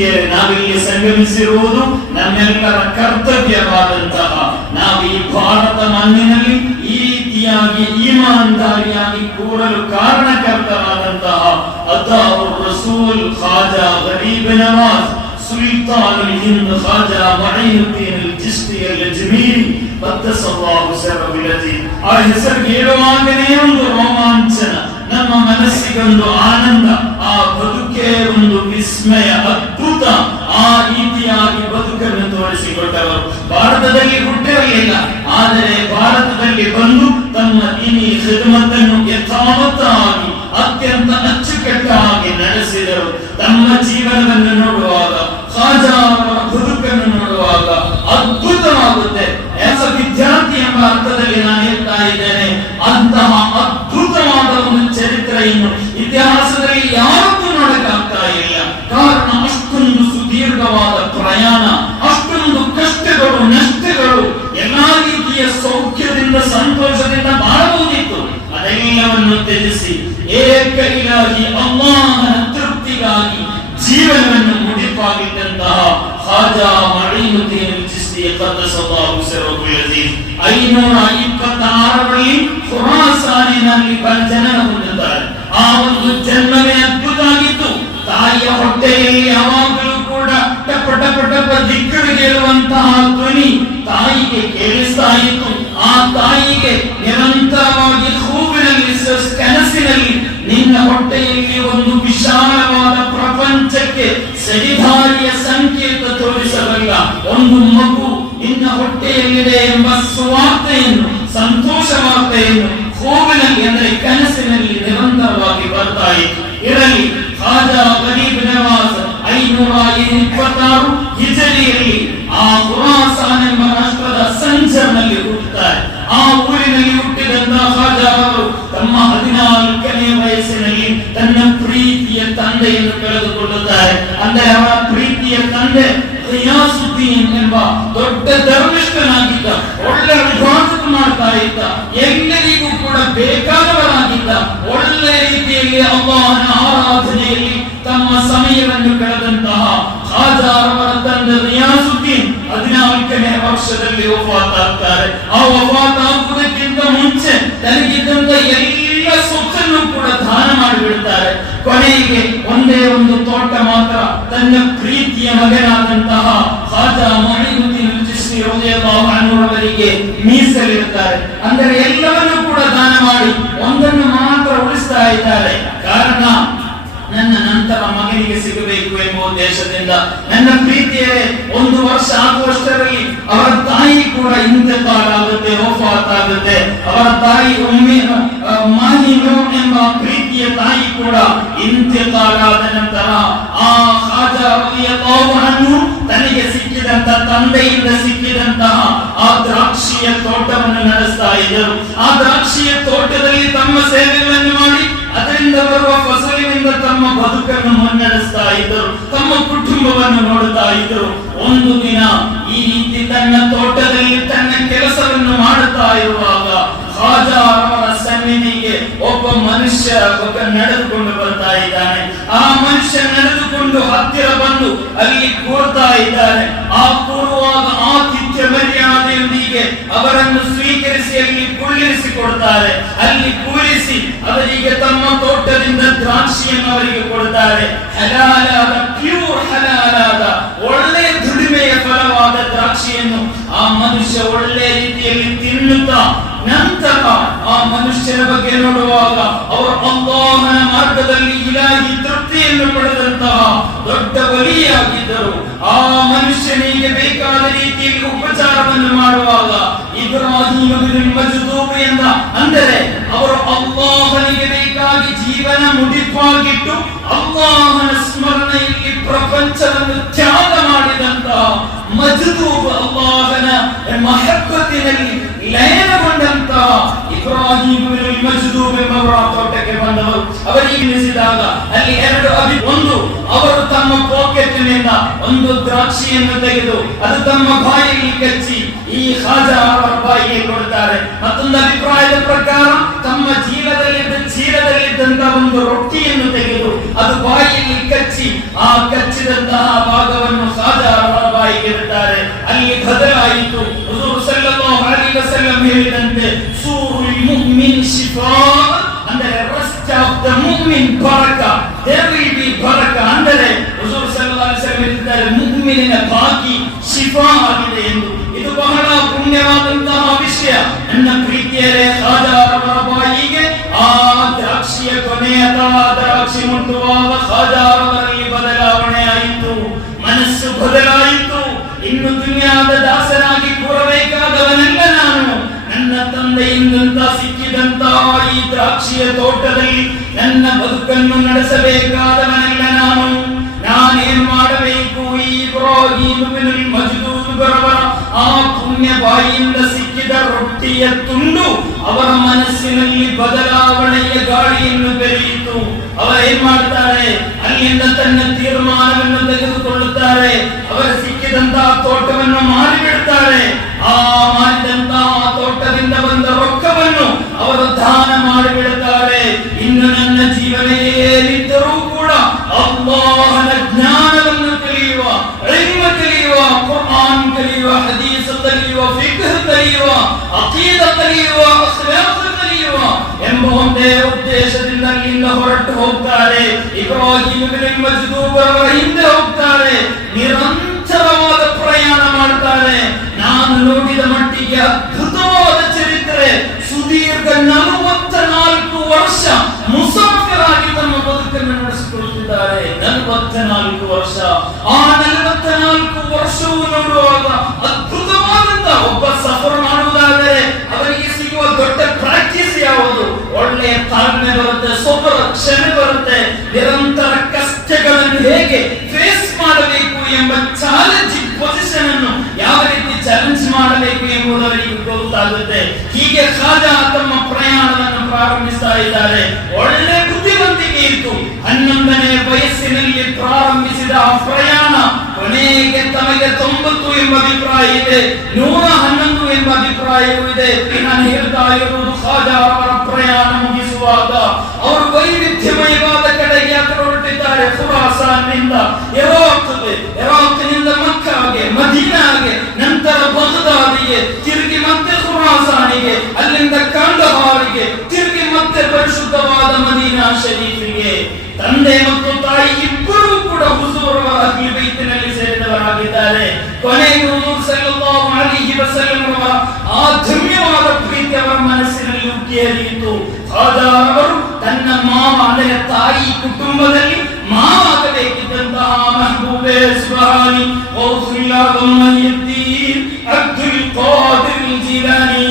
ಪ್ರೀತಿಯೇ ನಾವಿಲ್ಲಿ ಸಂಗಮಿಸಿರುವುದು ನಮ್ಮೆಲ್ಲರ ಕರ್ತವ್ಯವಾದಂತಹ ನಾವು ಈ ಭಾರತ ಮಣ್ಣಿನಲ್ಲಿ ಈ ರೀತಿಯಾಗಿ ಈಮಾನ್ದಾರಿಯಾಗಿ ಕೂರಲು ಕಾರಣಕರ್ತರಾದಂತಹ ಅತಾವುರ್ ರಸೂಲ್ ಖಾಜಾ ಗರೀಬ್ ನವಾಜ್ ಸುಲ್ತಾನುಲ್ ಹಿಂದ್ ಖಾಜಾ ಮঈನುದ್ದೀನ್ ಅಲ್ ಚಿಶ್ತಿ ಅಲ್ ಅಜ್ಮೀರಿ ಬದ್ದಸಲ್ಲಾಹು ಸರ್ರಬಿಲಜಿ. ಆ ಹೆಸರು ಹೇಳುವಾಗಲೇ ಒಂದು ರೋಮಾಂಚನ, ನಮ್ಮ ಮನಸ್ಸಿಗೊಂದು ಆನಂದ, ಆ ಬದುಕೇ ಒಂದು ವಿಸ್ಮಯ, ಅದ್ಭುತ. ಆ ರೀತಿಯಾಗಿ ಬದುಕನ್ನು ತೋರಿಸಿಕೊಟ್ಟವರು ಭಾರತದಲ್ಲಿ ಹುಟ್ಟಿರಲಿಲ್ಲ, ಆದರೆ ಭಾರತದಲ್ಲಿ ಬಂದು ತಮ್ಮ ದೀನಿ ಖಿದ್ಮತನ್ನು ಯಥಾವತ್ತಾಗಿ ಅತ್ಯಂತ ಅಚ್ಚುಕಟ್ಟಾಗಿ ನಡೆಸಿದರು. ತಮ್ಮ ಜೀವನವನ್ನು ನೋಡುವಾಗ, ಖಾಜಾ ಅವರ ಬದುಕನ್ನು ನೋಡುವಾಗ ಅದ್ಭುತವಾಗುತ್ತೆ. ಆಸ್ ಅ ವಿದ್ಯಾರ್ಥಿ ಎಂಬ ಅರ್ಥದಲ್ಲಿ ನಾನು ಹೇಳ್ತಾ ಇದ್ದೇನೆ, ಅಂತಹ ಅದ್ಭುತವಾದ ಒಂದು ಚರಿತ್ರೆಯನ್ನು ಇತಿಹಾಸದಲ್ಲಿ ಯಾರಿಗೂ ನೋಡಕ್ಕಾಗ್ತಾ ಇಲ್ಲ. ಕಾರಣ ಅಷ್ಟೊಂದು ಸುದೀರ್ಘವಾದ ಪ್ರಯಾಣ, ಅಷ್ಟೊಂದು ಕಷ್ಟಗಳು, ನಷ್ಟಗಳು, ಎಲ್ಲಾ ರೀತಿಯ ಸೌಖ್ಯದಿಂದ ಸಂತೋಷದಿಂದ ಬಾಳಬಹುದಿತ್ತು. ಅದೆಲ್ಲವನ್ನು ತ್ಯಜಿಸಿ ಏಕ ಇಲಾಹಿ ಅಲ್ಲಾಹನ ತೃಪ್ತಿಗಾಗಿ ಜೀವನವನ್ನು ಮುಡಿಪಾಗಿಟ್ಟಂತಹ ಖಾಜಾ ಮঈನುದ್ದೀನ್ ಅಲ್ ಚಿಶ್ತಿ क़द्दसल्लाहु ಸಿರ್ರಹುಲ್ ಅಜೀಜ್ 526ರಲ್ಲಿ ಖುರಾಸಾನಿನಲ್ಲಿ ಜನನ ಹೊಂದುತ್ತಾರೆ. ಆ ಒಂದು ಜನ್ಮವೇ ಅದ್ಭುತ ಆಗಿತ್ತು. ತಾಯಿಯ ಹೊಟ್ಟೆಯಲ್ಲಿ ಯಾವಾಗಲೂ ಕೂಡ ಟಪ ಟಪ ಟಪ ದಿಕ್ಕುಗಳಿರುವಂತಹ ಧ್ವನಿ ತಾಯಿಗೆ ಕೇಳಿಸ್ತಾ ಇತ್ತು. ಆ ತಾಯಿಗೆ ನಿರಂತರವಾಗಿ ಹೂವಿನಲ್ಲಿ ಕನಸಿನಲ್ಲಿ ನಿನ್ನ ಹೊಟ್ಟೆಯಲ್ಲಿ ಒಂದು ವಿಶಾಲವಾದ ಪ್ರಪಂಚಕ್ಕೆ ಸರಿದಾರಿಯ ಸಂಕೇತ ತೋರಿಸಬಲ್ಲ ಒಂದು ಮಗು ನಿನ್ನ ಹೊಟ್ಟೆಯಲ್ಲಿದೆ ಎಂಬ ಸುವಾರ್ತೆಯನ್ನು, ಸಂತೋಷ ವಾರ್ತೆಯನ್ನು ಹೂವಿನಲ್ಲಿ ಅಂದರೆ ಕನಸಿನಲ್ಲಿ ನಿರಂತರವಾಗಿ ಬರ್ತಾ ಇತ್ತು. ಇರಲಿ, ಖಾಜಾ ಗರೀಬ್ ನವಾಜ್ 526 ಹಿಜರಿಯಲ್ಲಿ ಆ ಖುರಾಸಾನ್ ಎಂಬ ರಾಷ್ಟ್ರದ ಸಂಜರ್ನಲ್ಲಿ ಹುಟ್ಟುತ್ತಾರೆ. ಆ ಊರಿನಲ್ಲಿ ಹುಟ್ಟಿದಂತಹ ಖಾಜಾ ಅವರು ತಮ್ಮ 14ನೇ ವಯಸ್ಸಿನಲ್ಲಿ ತನ್ನ ಪ್ರೀತಿಯ ತಂದೆಯನ್ನು ಕಳೆದುಕೊಳ್ಳುತ್ತಾರೆ. ಅಂದರೆ ಅವರ ಪ್ರೀತಿಯ ತಂದೆ ರಿಯಾಸುದ್ದೀನ್ ಎಂಬ ದೊಡ್ಡ ಧರ್ಮಿಷ್ಠನಾಗಿದ್ದ, ಒಳ್ಳೆ ವಿವಾದ ಮಾಡ್ತಾ ಇದ್ದ, ಎಲ್ಲರಿಗೂ ಕೂಡ ಬೇಕಾದವರಾಗಿದ್ದ, ಒಳ್ಳೆ ರೀತಿಯಲ್ಲಿ ಅಲ್ಲಾಹನ ಆರಾಧನೆಯಲ್ಲಿ ತಮ್ಮ ಸಮಯವನ್ನು ಕಳೆದಂತಹ ಖಾಜಾ ಅವರ ತಂದೆ ರಿಯಾಸುದ್ದೀನ್ 14ನೇ ವರ್ಷದಲ್ಲಿ ವಫಾತ್ ಆಗ್ತಾರೆ. ಆ ವಫಾತ್ ಆಗುವುದಕ್ಕಿಂತ ಮುಂಚೆ ತನಗಿದ್ದಂತ ಎಲ್ಲ ಸೊತ್ತನ್ನು ಕೂಡ ದಾನ ಮಾಡಿಬಿಡ್ತಾರೆ. ಕೊನೆಗೆ ಒಂದೇ ಒಂದು ತೋಟ ಮಾತ್ರ ತನ್ನ ಪ್ರೀತಿಯ ಮಗನಾದಂತಹ ಖಾಜಾ ಮঈನುದ್ದೀನ್ ಅಲ್ ಚಿಶ್ತಿ ರಲಿಯಲ್ಲಾಹು ಅನ್ಹು ಅವರಿಗೆ ಮೀಸಲಿಡುತ್ತಾರೆ. ಅಂದರೆ ಎಲ್ಲವನ್ನೂ ಕೂಡ ದಾನ ಮಾಡಿ ಒಂದನ್ನು ಮಾತ್ರ ಉಳಿಸ್ತಾ ಇದ್ದಾರೆ. ಕಾರಣ ನನ್ನ ನಂತರ ಮಗನಿಗೆ ಸಿಗಬೇಕು ಎಂಬ ಉದ್ದೇಶದಿಂದ. ನನ್ನ ಪ್ರೀತಿಯೇ 1 ವರ್ಷ ಆಗುವಷ್ಟರಲ್ಲಿ ಅವರ ತಾಯಿ ಕೂಡ ಇಂತೆಕಾಲ್ ಆಗುತ್ತೆ, ವಫಾತ್ ಆಗುತ್ತೆ. ಅವರ ತಾಯಿ ಮಾಹಿನೋ ಎಂಬ ಪ್ರೀತಿಯ ತಾಯಿ ಕೂಡ ಇಂತೆಕಾಲ್ ಆದ ನಂತರ ಆ ಖಾಜಾ ರಲಿಯಲ್ಲಾಹು ಅನ್ಹು ತನಗೆ ಸಿಕ್ಕಿದಂತ ತಂದೆಯಿಂದ ಸಿಕ್ಕಿದಂತಹ ಆ ದ್ರಾಕ್ಷಿಯ ತೋಟವನ್ನು ನಡೆಸ್ತಾ ಇದ್ದರು. ಆ ದ್ರಾಕ್ಷಿಯ ತೋಟದಲ್ಲಿ ತಮ್ಮ ಸೇವೆಗಳನ್ನು ಮಾಡಿ ಅದರಿಂದ ಬರುವ ಫಸಲಿನಿಂದ ತಮ್ಮ ಬದುಕನ್ನು ಮುನ್ನಡೆಸ್ತಾ ಇದ್ದರು, ತಮ್ಮ ಕುಟುಂಬವನ್ನು ನೋಡುತ್ತಾ ಇದ್ದರು. ಒಂದು ದಿನ ಈ ರೀತಿ ತನ್ನ ತೋಟದಲ್ಲಿ ತನ್ನ ಕೆಲಸವನ್ನು ಮಾಡುತ್ತಾ ಇರುವಾಗ ಖಾಜಾ ಅವರ ಸನ್ನಿಧಿಗೆ ಒಬ್ಬ ಮನುಷ್ಯ ನಡೆದುಕೊಂಡು ಬರ್ತಾ ಇದ್ದಾನೆ. ಆ ಮನುಷ್ಯ ನಡೆದುಕೊಂಡು ಹತ್ತಿರ ಬಂದು ಅಲ್ಲಿ ಕೂರ್ತಾ ಇದ್ದಾನೆ. ಆ ಕೂರುವಾಗ ಆತಿಥ್ಯ ಮರ್ಯಾದೆಯೊಂದಿಗೆ ಅವರನ್ನು ಸ್ವೀಕರಿಸಿ ಅಲ್ಲಿ ಕುಳ್ಳಿರಿಸಿಕೊಡ್ತಾರೆ. ಅಲ್ಲಿ ಕೂರಿಸಿ ಅವರಿಗೆ ತಮ್ಮ ತೋಟದಿಂದ ದ್ರಾಕ್ಷಿಯನ್ನು ಅವರಿಗೆ ಕೊಡ್ತಾರೆ. ಹಲಾಲಾದ, ಪ್ಯೂರ್ ಹಲಾಲಾದ, ಒಳ್ಳೆ ದುಡಿಮೆಯ ಫಲವಾದ ದ್ರಾಕ್ಷಿಯನ್ನು ಆ ಮನುಷ್ಯ ಒಳ್ಳೆ ರೀತಿಯಲ್ಲಿ ತಿನ್ನುತ್ತಾ ನಂತರ ಆ ಮನುಷ್ಯನ ಬಗ್ಗೆ ನೋಡುವಾಗ ಅವರು ಅಲ್ಲಾಹನ ಮಾರ್ಗದಲ್ಲಿ ಇಲಾಹಿ ತೃಪ್ತಿಯನ್ನು ಪಡೆದಂತಹ ದೊಡ್ಡ ವಲಿಯಾಗಿದ್ದರು. ಆ ಮನುಷ್ಯನಿಗೆ ಬೇಕಾದ ರೀತಿಯಲ್ಲಿ ಉಪಚಾರವನ್ನು ಮಾಡುವಾಗ ಇಬ್ರಾಹಿಂ ಇಬ್ನ್ ಮಜ್ದೂಮ್ ಎಂದ, ಅಂದರೆ ಅವರು ಅಲ್ಲಾಹನಿಗೆ ಬೇಕಾಗಿ ಜೀವನ ಮುಡಿಪಾಗಿಟ್ಟು ಅಲ್ಲಾಹನ ಸ್ಮರಣೆಯಲ್ಲಿ ಪ್ರಪಂಚವನ್ನು ತ್ಯಾಗ ಮಾಡಿದಂತಹ ಮಜ್ದೂಮ್, ಅಲ್ಲಾಹನ ಮಹಬ್ಬತ್ತಿನಲ್ಲಿ ಲಯನಗೊಂಡಂತಹ ಇಬ್ರಾಹಿಂ ಇಬ್ನ್ ಮಜ್ದೂಮ್ ಎಂಬವರ ತೋಟಕ್ಕೆ ಬಂದವರು. ಅವರಿಗೆ ಎನಿಸಿದಾಗ ಅಲ್ಲಿ 2 ಒಂದು, ಅವರು ತಮ್ಮ ಪಾಕೆಟ್ನಿಂದ ಒಂದು ದ್ರಾಕ್ಷಿಯನ್ನು ತೆಗೆದು ಅದು ತಮ್ಮ ಬಾಯಿಯಲ್ಲಿ ಕಚ್ಚಿ ಈ ಖಾಜಾ ಅವರ ಬಾಯಿಗೆ ಕೊಡ್ತಾರೆ. ಮತ್ತೊಂದು ಅಭಿಪ್ರಾಯದ ಪ್ರಕಾರ ತಮ್ಮ ಚೀಲದಲ್ಲಿದ್ದಂತಹ ಒಂದು ರೊಟ್ಟಿಯನ್ನು ತೆಗೆದು ಅದು ಬಾಯಿಯಲ್ಲಿ ಕಚ್ಚಿ ಆ ಕಚ್ಚಿದಂತಹ ಅಲ್ಲಿ ಬದಲಾಯಿತು. ಹುಜೂರ್ ಸಲ್ಲಲ್ಲಾಹು ಅಲೈಹಿ ವಸಲ್ಲಂ ಹೇಳಿದಂತೆ ಸೂರುಲ್ ಮುಅ್ಮಿನ್ ಶಿಫಾ ಅಂದರೆ rest of the mu'min baraka, there will be baraka ಅಂದರೆ ಹುಜೂರ್ ಸಲ್ಲಲ್ಲಾಹು ಅಲೈಹಿ ವಸಲ್ಲಂ ಹೇಳಿದ್ದಾರೆ ಮುಅ್ಮಿನಿನ ಬಾಕಿ ಶಿಫಾ ಆಗಿದೆ ಎಂದು. ಇದು ಬಹಳ ಪುಣ್ಯವಾದಂತಹ ವಿಷಯ. ನನ್ನ ಪ್ರೀತಿಯರೇ, ಖಾಜಾರವರ ಬಾಯಿಗೆ ಆ ದ್ರಾಕ್ಷಿಯ ಕೊನೆಯ ದ್ರಾಕ್ಷಿ ಮುಟ್ಟುವಾಗ ಖಾಜಾರವರಲ್ಲಿ ಬದಲಾವಣೆ ಆಯಿತು, ಮನಸ್ಸು ಬದಲಾಯಿತು. ಇನ್ನು ದುನಿಯಾದ ದಾಸನಾಗಿ ಕೂರಬೇಕಾದವನಲ್ಲ ನಾನು. ನನ್ನ ತಂದೆಯಿಂದ ಸಿಕ್ಕಿದಂತ ಈ ದ್ರಾಕ್ಷಿಯ ತೋಟದಲ್ಲಿ ನನ್ನ ಬದುಕನ್ನು ನಡೆಸಬೇಕಾದವನಲ್ಲ ನಾನು. ನಾನೇನು ಮಾಡಬೇಕು? ಈ ಇಬ್ರಾಹಿಂ ಇಬ್ನುಲ್ ಮಜ್ದೂದ್ ಬರವರ ಆ ಪುಣ್ಯ ಬಾಯಿಯಿಂದ ಸಿಕ್ಕಿದ ರೊಟ್ಟಿಯ ತುಂಡು ಅವರ ಮನಸ್ಸಿನಲ್ಲಿ ಬದಲಾವಣೆಯ ಗಾಳಿಯನ್ನು ಬೆರೆಯಿತು. ಅವರೇನ್ ಮಾಡ್ತಾರೆ? ಅಲ್ಲಿಂದ ತನ್ನ ತೀರ್ಮಾನವನ್ನು ತೆಗೆದುಕೊಳ್ಳುತ್ತಾರೆ. ಅವರ ಸಿಕ್ಕಿದಂತಹ ತೋಟವನ್ನು ಮಾರಿಬಿಡ್ತಾರೆ. ಆ ಮಾರಿದಂತಹ ತೋಟದಿಂದ ಬಂದ ರೊಕ್ಕವನ್ನು ಅವರು ದಾನ ಮಾಡಿಬಿಡುತ್ತಾರೆ. ಇನ್ನು ನನ್ನ ಜೀವನ ಏನಿದ್ದರೂ ಕೂಡ ಅಲ್ಲಾಹನ ಜ್ಞಾನವನ್ನು ಕಲಿಯುವ, ಇಲ್ಮ ಕಲಿಯುವ, ಕುರ್ಆನ್ ಕಲಿಯುವ, ಹದೀಸ್ ಕಲಿಯುವ, ಫಿಕ್ಹ್ ಕಲಿಯುವ, ಅಕೀದ ಕಲಿಯುವ, ಅಖ್ಲಾಕ್ ಕಲಿಯುವ ಎಂಬ ಒಂದೇ ಉದ್ದೇಶದಿಂದ ಅಲ್ಲಿಂದ ಹೊರಟು ಹೋಗ್ತಾರೆ. ಇಬ್ರಾಹಿಂ ಇಬ್ನುಲ್ ಮಜ್ದೂದ್ ಅವರ ಹಿಂದೆ ಹೋಗ್ತಾರೆ. ನಿರಂತರವಾದ ಪ್ರಯಾಣ ಮಾಡ್ತಾರೆ. ನಾನು ನೋಡಿದ ಮಟ್ಟಿಗೆ ಅದ್ಭುತವಾದ ಚರಿತ್ರೆ. ಸುದೀರ್ಘ 44 ವರ್ಷ ಮುಸಾಫಿರಾಗಿ ತಮ್ಮ ಬದುಕನ್ನು ನಡೆಸಿಕೊಳ್ಳುತ್ತಿದ್ದಾರೆ. 44 ವರ್ಷ. ಆ 44 ವರ್ಷವೂ ನೋಡುವಾಗ ಅದ್ಭುತವಾದಂತಹ ಒಬ್ಬ ಸಫರ್ ಮಾಡುವುದಾದರೆ ಅವರಿಗೆ ಸಿಗುವ ದೊಡ್ಡ ಪ್ರಾಕ್ಟೀಸ್ ಯಾವುದು? ಒಳ್ಳೆಯ ತಾಳ್ಮೆ ಬರುತ್ತೆ, ಸೊಬರ, ಕ್ಷಮೆ ಬರುತ್ತೆ. ನಿರಂತರ ಕಷ್ಟಗಳನ್ನು ಹೇಗೆ ಫೇಸ್ ಮಾಡಬೇಕು ಎಂಬ ಚಾಲೆಂಜಿಂಗ್ ಪೊಸಿಷನ್ ಅನ್ನು ಯಾವ ರೀತಿ ಚಾಲೆಂಜ್ ಮಾಡಬೇಕು ಎಂಬುದು ಅವರಿಗೆ ಗೊತ್ತಾಗುತ್ತೆ. ಹೀಗೆ ಖಾಜಾ ತಮ್ಮ ಪ್ರಯಾಣವನ್ನು ಪ್ರಾರಂಭಿಸ್ತಾ ಇದ್ದಾರೆ. ಒಳ್ಳೆ ಬುದ್ಧಿವಂತಿಕೆ ಇತ್ತು. 11ನೇ ವಯಸ್ಸಿನಲ್ಲಿ ಪ್ರಾರಂಭಿಸಿದ ಆ ಪ್ರಯಾಣ ಕೊನೆಗೆ ತಮಗೆ 90 ಎಂಬ ಅಭಿಪ್ರಾಯ ಇದೆ, 111 ಎಂಬ ಅಭಿಪ್ರಾಯವೂ ಇದೆ. ನಾನು ಹೇಳ್ತಾ ಇರುವುದು ಖಾಜಾ ಅವರ ಪ್ರಯಾಣ ಮುಗಿಸುವಾಗ ಅವರು ವೈವಿಧ್ಯಮಯವಾದ ಕಡೆಗೆ ಹೊರಟಿದ್ದಾರೆ. ಖುರಾಸಾನ್ನಿಂದ ಇರಾಕ್ನಿಂದ ಮಕ್ಕಾಗೆ, ಮದೀನಾಗೆ, ನಂತರ ಬಗ್ದಾದಿಗೆ, ತಿರುಗಿ ಮತ್ತೆ ಖುರಾಸಾನಿಗೆ, ಅಲ್ಲಿಂದ ಕಂದಹಾರಿಗೆ, ತಿರುಗಿ ಮತ್ತೆ ಪರಿಶುದ್ಧವಾದ ಮದೀನಾ ಶರೀಫಿಗೆ. ತಂದೆ ಮತ್ತು ತಾಯಿ ಇಬ್ಬರೂ ಕೂಡ ಹುಜೂರ್ ಅವರ ಅಹ್ಲಿ ಬೈತಿನಲ್ಲಿ ಸೇರಿದವರಾಗಿದ್ದಾರೆ. ಕೊನೆಗೆ ಹುಜೂರ್ ಸಲ್ಲಲ್ಲಾಹು ಅಲೈಹಿ ವಸಲ್ಲಂ ಅವರ ಆ ಧನ್ಯವಾದ ಪ್ರೀತಿ ಅವರ ಮನಸ್ಸಿನಲ್ಲಿ ಉಕ್ಕಿ ಹರಿಯಿತು. ಖಾಜಾ ಅವರು ತನ್ನ ಮಾವ ಅಂದರೆ ತಾಯಿ ಕುಟುಂಬದಲ್ಲಿ ಮಾವ ಆಗಬೇಕಿದ್ದಂತಹ ಮಹಬೂಬೆ ಸುಬ್ಹಾನಿ ಗೌಸುಲ್ಲಾ ಮುಹಿಯುದ್ದೀನ್ ಅಬ್ದುಲ್ ಖಾದಿರ್ ಜಿಲಾನಿ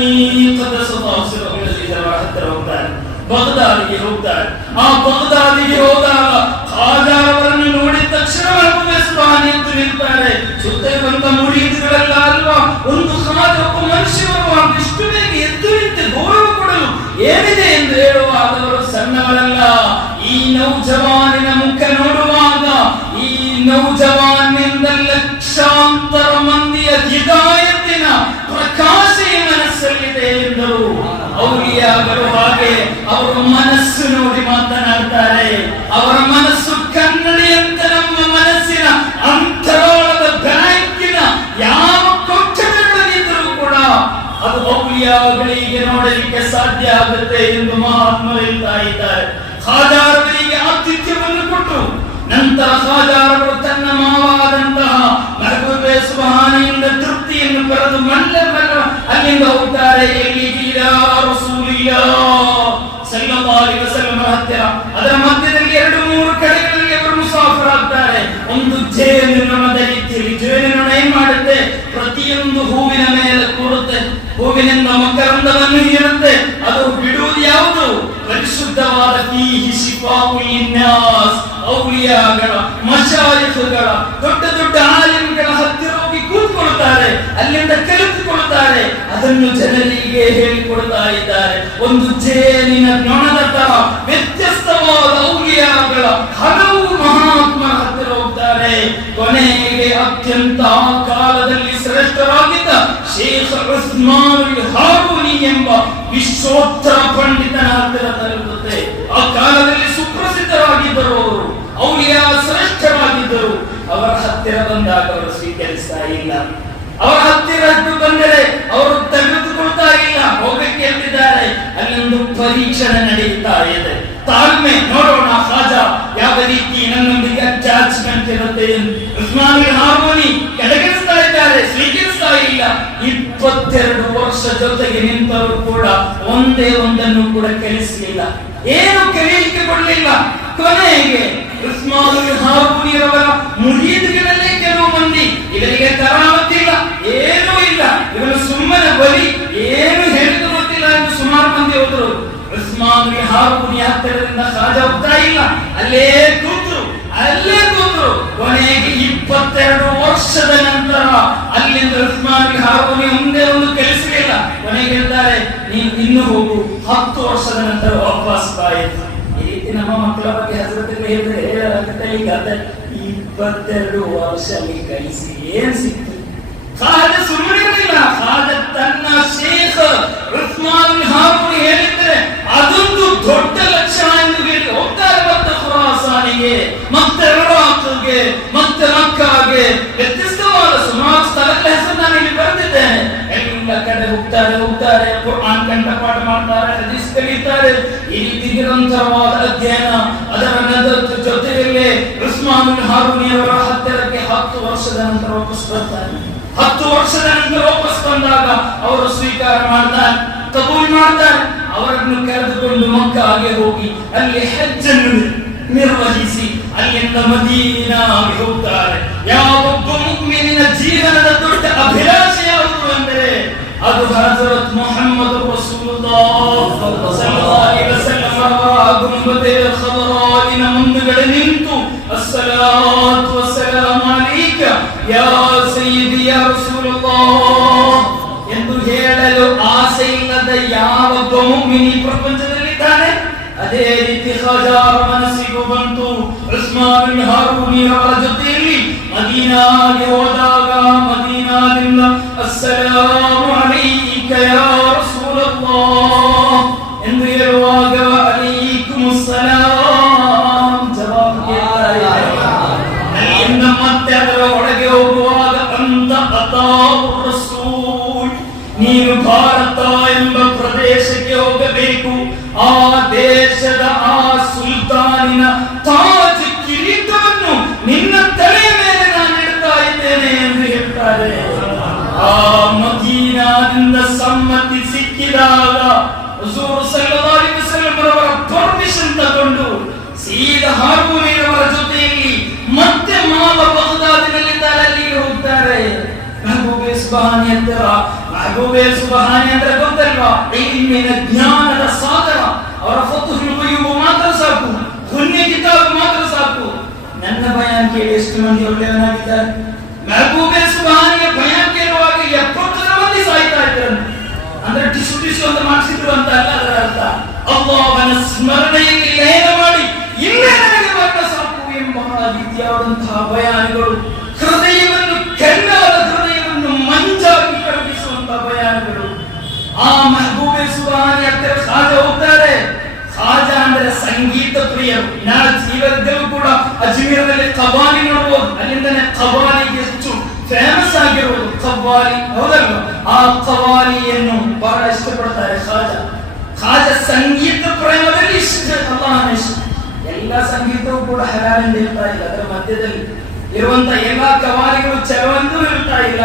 ಖದ್ದಸಲ್ಲಾಹು ಸಿರ್ರಹು ಅವರ ಹತ್ತಿರ ಹೋಗ್ತಾರೆ. ಬಗ್ದಾದಿಗೆ ಹೋಗ್ತಾರೆ. ಆ ಬಗ್ದಾದಿಗೆ ಹೋದಾಗ ಖಾಜಾ ಅವರನ್ನು ನೋಡಿದ ತಕ್ಷಣ ಮಹಬೂಬೆ ಸುಬ್ಹಾನಿ ಅಂತ ನಿಲ್ತಾರೆ. ಸುತ್ತ ಬಂದ ಮುರೀದ್ಗಳೆಲ್ಲ ಅಲ್ವಾ, ಒಂದು ಖಾಜಾ ಒಬ್ಬ ಮನುಷ್ಯರು ಇಷ್ಟು ಬೇಗ ಎದ್ದು ನಿಂತು ಗೌರವ ಕೊಡಲು ಏನಿದೆ ಎಂದು ಹೇಳುವಾಗ ಅವರು ಸಣ್ಣವರಲ್ಲ. ಈ ನೌಜವಾನಿನ ಮುಖ ನೋಡುವಾಗ ಈ ನೌಜವಾನಿಂದ ಲಕ್ಷಾಂತರ ಮಂದಿಯ ಹಿದಾಯತ್ತಿನ ಪ್ರಕಾಶ ಈ ಮನಸ್ಸಲ್ಲಿದೆ ಎಂದರು. ಔಲಿಯಾಗಳು ಹಾಗೆ ಅವರ ಮನಸ್ಸು ನೋಡಿ ಮಾತನಾಡ್ತಾರೆ. ಅವರ ಮನಸ್ಸು ಕನ್ನಡಿಯಂತೆ ನಮ್ಮ ಮನಸ್ಸಿನ ಅಂತರಾಳದ ಬ್ಯಾಂಕಿನ ಯಾವ ಕೊಠಡಿಗಳಿದ್ದರೂ ಕೂಡ ಅದು ಔಲಿಯಾಗಳಿಗೆ ನೋಡಲಿಕ್ಕೆ ಸಾಧ್ಯ ಆಗುತ್ತೆ ಎಂದು ಮಹಾತ್ಮರು ಹೇಳ್ತಾ ಇದ್ದಾರೆ. ಖಾಜಾರವರಿಗೆ ಆತಿಥ್ಯವನ್ನು ಕೊಟ್ಟು ನಂತರ ಖಾಜಾರವರು ತನ್ನ ಮಾವಾದಂತಹ ಮಹಬೂಬೆ ಸುಬ್ಹಾನಿಯಿಂದ ತೃಪ್ತಿಯನ್ನು ಪಡೆದು ಅಲ್ಲಿಂದ ಹೋಗ್ತಾರೆ. ಎಲ್ಲಿದ್ದೀರಾ ರಸೂಲುಲ್ಲಾಹ್ ಸಲ್ಲಲ್ಲಾಹು ಅಲೈಹಿ ವಸಲ್ಲಂ ಹತ್ತಿರ. ಅದರ ಮಧ್ಯದಲ್ಲಿ 2-3 ಕಡೆಗಳಲ್ಲಿ ಅವರು ಮುಸಾಫಿರಾಗ್ತಾರೆ. ಒಂದು ಜೇನುನೊಣದ ರೀತಿಯಲ್ಲಿ. ಜೇನುನೊಣ ಏನ್ ಮಾಡುತ್ತೆ? ಪ್ರತಿಯೊಂದು ಹೂವಿನ ಮೇಲೆ ಕೂರುತ್ತೆ, ಹೂವಿನಿಂದ ಮಕರಂದವನ್ನು ಹೀರುತ್ತೆ. ಅದು ಬಿಡುವುದು ಯಾವುದು? ಪರಿಶುದ್ಧವಾದ ಫೀಹಿ ಶಿಫಾഉಲ್ ಲಿನ್ನಾಸ್. ಔಲಿಯಾಗಳ, ಮಶಾಯಿಖ್ಗಳ, ದೊಡ್ಡ ದೊಡ್ಡ ಆಲಿಮ್ಗಳ ಹತ್ತಿರ ಹೋಗಿ ಕೂತ್ಕೊಳ್ತಾರೆ, ಅಲ್ಲಿಂದ ಕಲಿತುಕೊಳ್ತಾರೆ, ಅದನ್ನು ಜನರಿಗೆ ಹೇಳಿಕೊಡ್ತಾ ಇದ್ದಾರೆ. ಒಂದು ಜೇನಿನ ನೊಣದ ತರ ವ್ಯತ್ಯಸ್ತವಾದ ಔಲಿಯಾಗಳ ಹಲವು ಮಹಾತ್ಮರ ಹತ್ತಿರ ಹೋಗ್ತಾರೆ. ಕೊನೆಗೆ ಅತ್ಯಂತ ಕಾಲದಲ್ಲಿ ಶ್ರೇಷ್ಠರಾಗಿದ್ದ ಶೇಖ್ ಉಸ್ಮಾನ್ ಹಾರೂನಿ ಎಂಬ ವಿಶ್ವೋತ್ತರ ಪಂಡಿತನ ಹತ್ತಿರ ತಲುಪುತ್ತೆ. ಆ ಕಾಲದಲ್ಲಿ ಸುಪ್ರಸಿದ್ಧರಾಗಿದ್ದರು ಅವರು, ಔಲಿಯಾ ಶ್ರೇಷ್ಠರಾಗಿದ್ದರು. ಅವರ ಹತ್ತಿರ ಬಂದಾಗ ಅವರು ಸ್ವೀಕರಿಸ್ತಾ ಇಲ್ಲ. ಅವರ ಹತ್ತಿರ ಬಂದರೆ ಅವರು ತೆಗೆದುಕೊಳ್ತಾ ಇಲ್ಲ, ಹೋಗಕ್ಕೆ ಹೇಳ್ತಿದ್ದಾರೆ. ಅಲ್ಲೊಂದು ಪರೀಕ್ಷಣೆ ನಡೆಯುತ್ತಾ ಇದೆ. ತಾಳ್ಮೆ ನೋಡೋಣ ಖಾಜಾ ಯಾವ ರೀತಿ ನನ್ನೊಂದಿಗೆ ಅಟ್ಯಾಚ್ಮೆಂಟ್ ಇರುತ್ತೆ. ಉಸ್ಮಾನ್ ಹಾರೂನಿ ಕೆಳಗಿಳಿಸ್ತಾ ಇದ್ದಾರೆ, ಸ್ವೀಕರಿಸ್ತಾ ಇಲ್ಲ. 22 ವರ್ಷ ಜೊತೆಗೆ ನಿಂತವರು ಕೂಡ ಒಂದೇ ಒಂದನ್ನು ಕೂಡ ಕಲಿಸಲಿಲ್ಲ, ಏನು ಕಲಿಯಲಿಕ್ಕೆ ಕೊಡಲಿಲ್ಲ. ಕೊನೆಗೆ ಉಸ್ಮಾನ್ ಹಾರೂನಿಯವರ ಮುರೀದ್ಗಳಲ್ಲೇ ಕೆಲವು ಮಂದಿ ಇವರಿಗೆ ಕರಾಮತ್ತಿಲ್ಲ, ಏನೂ ಇಲ್ಲ, ಇವನು ಸುಮ್ಮನೆ ಬಲಿ, ಏನು ಹೇಳಿದ್ರು ಗೊತ್ತಿಲ್ಲ ಎಂದು ಸುಮಾರು ಮಂದಿ ಹೋದರು. ಉಸ್ಮಾನ್ ಹಾರೂನಿ ಹತ್ತಿರದಿಂದ ಖಾಜಾ ಹೋಗ್ತಾ ಇಲ್ಲ, ಅಲ್ಲೇ ಕೂತ್ರು. ಕೊನೆಗೆ 22 ವರ್ಷದ ನಂತರ ಅಲ್ಲಿಂದ ಉಸ್ಮಾನ್ ಹಾರೂನಿ ಒಂದೇ ಒಂದು ಕಲಿಸಲಿಲ್ಲ. ಕೊನೆಗೆ ಹೇಳ್ತಾರೆ, ನೀನು ಇನ್ನು ಹೋಗು, 10 ವರ್ಷದ ನಂತರ ವಾಪಸ್ ಬಾಯಿತು. ಈ ರೀತಿ ನಮ್ಮ ಮಕ್ಕಳ ಬಗ್ಗೆ ಹಜರತ್ ಹೇಳಿದ್ರೆ 22 ವರ್ಷ ಕಲಿಸಿ ಏನ್ ಸಿಕ್ತು? ಖಾಜಾ ಸುಮ್ಮನಿರಲಿಲ್ಲ. ಖಾಜಾ ತನ್ನ ಶೇಖ್ ಉಸ್ಮಾನ್ ಹಾರೂನಿ ಹೇಳಿದ್ರೆ ಅದೊಂದು ದೊಡ್ಡ ಲಕ್ಷಣ ಎಂದು ಹೇಳಿ ಹೋಗ್ತಾರೆ. ಮತ್ತೆ ಖುರಾಸಾನಿಗೆ, ಮತ್ತೆ ಇರಾಕ್ಗೆ, ಮತ್ತೆ ಮಕ್ಕಾಗೆ, ವ್ಯತ್ಯಸ್ತವಾದ ಸುಮಾರು ಸ್ಥಳಗಳ ಹೆಸರು ನಾನು ಇಲ್ಲಿ ಬರೆದಿದ್ದೇನೆ. ಎಲ್ಲ ಕಡೆ ಹೋಗ್ತಾರೆ, ಕುರ್ಆನ್ ಕಂಠಪಾಠ ಮಾಡ್ತಾರೆ, ಹದೀಸ್ ಕಲಿತಾರೆ. ಈ ರೀತಿ ನಿರಂತರವಾದ ಅಧ್ಯಯನ, ಅದರ ಜೊತೆಯಲ್ಲೇ ಉಸ್ಮಾನ್ ಹಾರೂನಿಯವರ ಹತ್ತಿರಕ್ಕೆ 10 ವರ್ಷದ ನಂತರ ವಾಪಸ್ ಬರ್ತಾರೆ. 10 ವರ್ಷದ ನಂತರ ವಾಪಸ್ ಬಂದಾಗ ಅವರು ಸ್ವೀಕಾರ ಮಾಡ್ತಾರೆ, ಕಬೂಲ್ ಮಾಡ್ತಾರೆ. ಅವರನ್ನು ಕರೆದುಕೊಂಡು ಮಕ್ಕಾಗೆ ಹೋಗಿ ಅಲ್ಲಿ ಹಜ್ಜನ್ನು ನಿರ್ವಹಿಸಿ ಅಲ್ಲಿಂದ ಮದೀನಾಗೆ ಹೋಗ್ತಾರೆ. ಯಾವೊಬ್ಬ ಮುಅ್ಮಿನಿನ ಜೀವನದ ದೊಡ್ಡ ಅಭಿಲಾಷೆ ಯಾವುದು ಅಂದರೆ ಅದು ಹಜರತ್ ಮುಹಮ್ಮದ್ ರಸೂಲುಲ್ಲಾಹ್ ಸಲ್ಲಲ್ಲಾಹು ಅಲೈಹಿ ವಸಲ್ಲಂ ಅವರ ಗುಂಬದೆ ಖಬರಾಯಿನ ಮುಂದುಗಡೆ ನಿಂತು ಅಸ್ಸಲಾತು ವಸ್ಸಲಾಮು ಅಲೈಕ ಯಾ ಸಯ್ಯಿದಿ ಯಾ ರಸೂಲುಲ್ಲಾಹ್ ಎಂದು ಹೇಳಲು ಆಸೆ ಇಲ್ಲದ ಯಾವೊಬ್ಬ ಮುಅ್ಮಿನಿ ಪ್ರಪಂಚದಲ್ಲಿದ್ದಾನೆ. ಅದೇ ರೀತಿ ಖಾಜಾರ ಮನಸ್ಸಿಗೂ ಬಂತು. ಉಸ್ಮಾನ್ ಹಾರೂನಿ ಅವರ ಜೊತೆಯಲ್ಲಿ ಮದೀನಾಗೆ ಹೋದಾಗ ಮದೀನಾದಿಂದ ಅಸ್ಸಲಾಮು ಅಲೈಕ ಯಾ ರಸೂಲಲ್ಲಾಹ್ ಎಂದು ಹೇಳುವಾಗ ಅಲೈಕುಮುಸ್ ಸಲಾಮ್ ಜವಾಬ್ ಕೇಳ್ತಾರೆ. ಅಲ್ಲಿಂದ ಮತ್ತೆ ಅದರ ಒಳಗೆ ಹೋಗುವಾಗ ಅಂತ ಅತಾವು ರಸೂಲ್, ನೀನು ಭಾರತ ಎಂಬ ಪ್ರದೇಶಕ್ಕೆ ಹೋಗಬೇಕು. ಆ ದೇಶದ ಆ ಸುಲ್ತಾನಿನ ತಾಜ್ ಕಿರೀಟವನ್ನು ನಿನ್ನ ತಲೆಯ ಮೇಲೆ ನಾನು ಇಡ್ತಾ ಇದ್ದೇನೆ ಎಂದು ಹೇಳ್ತಾರೆ. ಆ ಮದೀನಾದಿಂದ ಸಮ್ಮತಿ ಸಿಕ್ಕಿದಾಗ ಹುಜೂರ್ ಸಲ್ಲಲ್ಲಾಹು ಅಲೈಹಿ ವಸಲ್ಲಂ ಅವರ ಪರ್ಮಿಷನ್ ತಗೊಂಡು ಸೀದಾ ಹಾರೂನಿಯವರ ಜೊತೆಯಲ್ಲಿ ಮತ್ತೆ ಮಾವ ಬಗ್ದಾದಿನಲ್ಲಿದ್ದಾರೆ, ಅಲ್ಲಿಗೆ ಹೋಗ್ತಾರೆ. ಮೆಹಬೂಬೆ ಸುಬ್ಹಾನಿ ಹತ್ತಿರ. ಮೆಹಬೂಬೆ ಸುಬ್ಹಾನಿ ಅಂದ್ರೆ ಗೊತ್ತಲ್ವಾ, ಇಲ್ಮಿನ ಜ್ಞಾನದ ಸಾಗರ. ಅವರ ಫತುಹುಲ್ ಗಯೂಬ್ ಮಾತ್ರ ಸಾಕು, ಹುನ್ಯ ಕಿತಾಬ್ ಮಾತ್ರ ಸಾಕು. ನನ್ನ ಬಯಾನ್ ಕೇಳಿ ಎಷ್ಟು ಮಂದಿ ಒಳ್ಳೆಯವನಾಗಿದ್ದಾರೆ. ಮೆಹಬೂಬೆ ಸುಬ್ಹಾನಿಯ ಬಯಾನ್ ಕೇಳುವಾಗ 70 ಮಂದಿ ಸಾಯ್ತಾ ಇದ್ದಾರೆ. ಅಂದ್ರೆ ಟಿಸು ಅಂತ ಮಾಡಿಸಿದ್ರು ಅಂತ ಅಲ್ಲ ಅದರ ಅರ್ಥ. ಅಲ್ಲಾಹನ ಸ್ಮರಣೆಯಲ್ಲಿ ಲಯನ ಮಾಡಿ ಇಲ್ಲೇ ನನಗೆ ಬರಲು ಸಾಕು ಎಂಬ ರೀತಿಯಾದಂತಹ ಬಯಾನ್ಗಳು, ಹೃದಯವನ್ನು ಕೆಂಡಾದ ಹೃದಯವನ್ನು ಮಂಜಾಗಿ ಕರಗಿಸುವಂತಹ ಬಯಾನ್ಗಳು. ಆ ಮೆಹಬೂಬೆ ಸುಬ್ಹಾನಿ ಹತ್ತಿರ ಖಾಜಾ ಹೋಗ್ತಾರೆ. ಖಾಜಾ ಅಂದ್ರೆ ಸಂಗೀತ ಪ್ರಿಯರು. ಇವತ್ತಿಗೂ ಕೂಡ ಅಜ್ಮೀರದಲ್ಲಿ ಕವ್ವಾಲಿ ನೋಡಬಹುದು. ಅಲ್ಲಿಂದನೇ ಕವ್ವಾಲಿಗೆ ಹೆಚ್ಚು ಫೇಮಸ್ ಆಗಿರುವುದು ಕವ್ವಾಲಿ, ಹೌದಲ್ವ? ಆ ಕವ್ವಾಲಿಯನ್ನು ಬಹಳ ಇಷ್ಟಪಡ್ತಾರೆ ಖಾಜಾ. ಖಾಜಾ ಸಂಗೀತ ಪ್ರೇಮದಲ್ಲಿ ಇಷ್ಟ, ಅಲ್ಲಾಹನ ಇಷ್ಟ. ಎಲ್ಲ ಸಂಗೀತವೂ ಕೂಡ ಹಲಾಲ್ ಎಂದು ಹೇಳ್ತಾ ಇಲ್ಲ, ಅದರ ಮಧ್ಯದಲ್ಲಿ ಇರುವಂತ ಎಲ್ಲಾ ಕವಾಲಿಗಳು ಚಲವಂತೂ ಇರ್ತಾ ಇಲ್ಲ.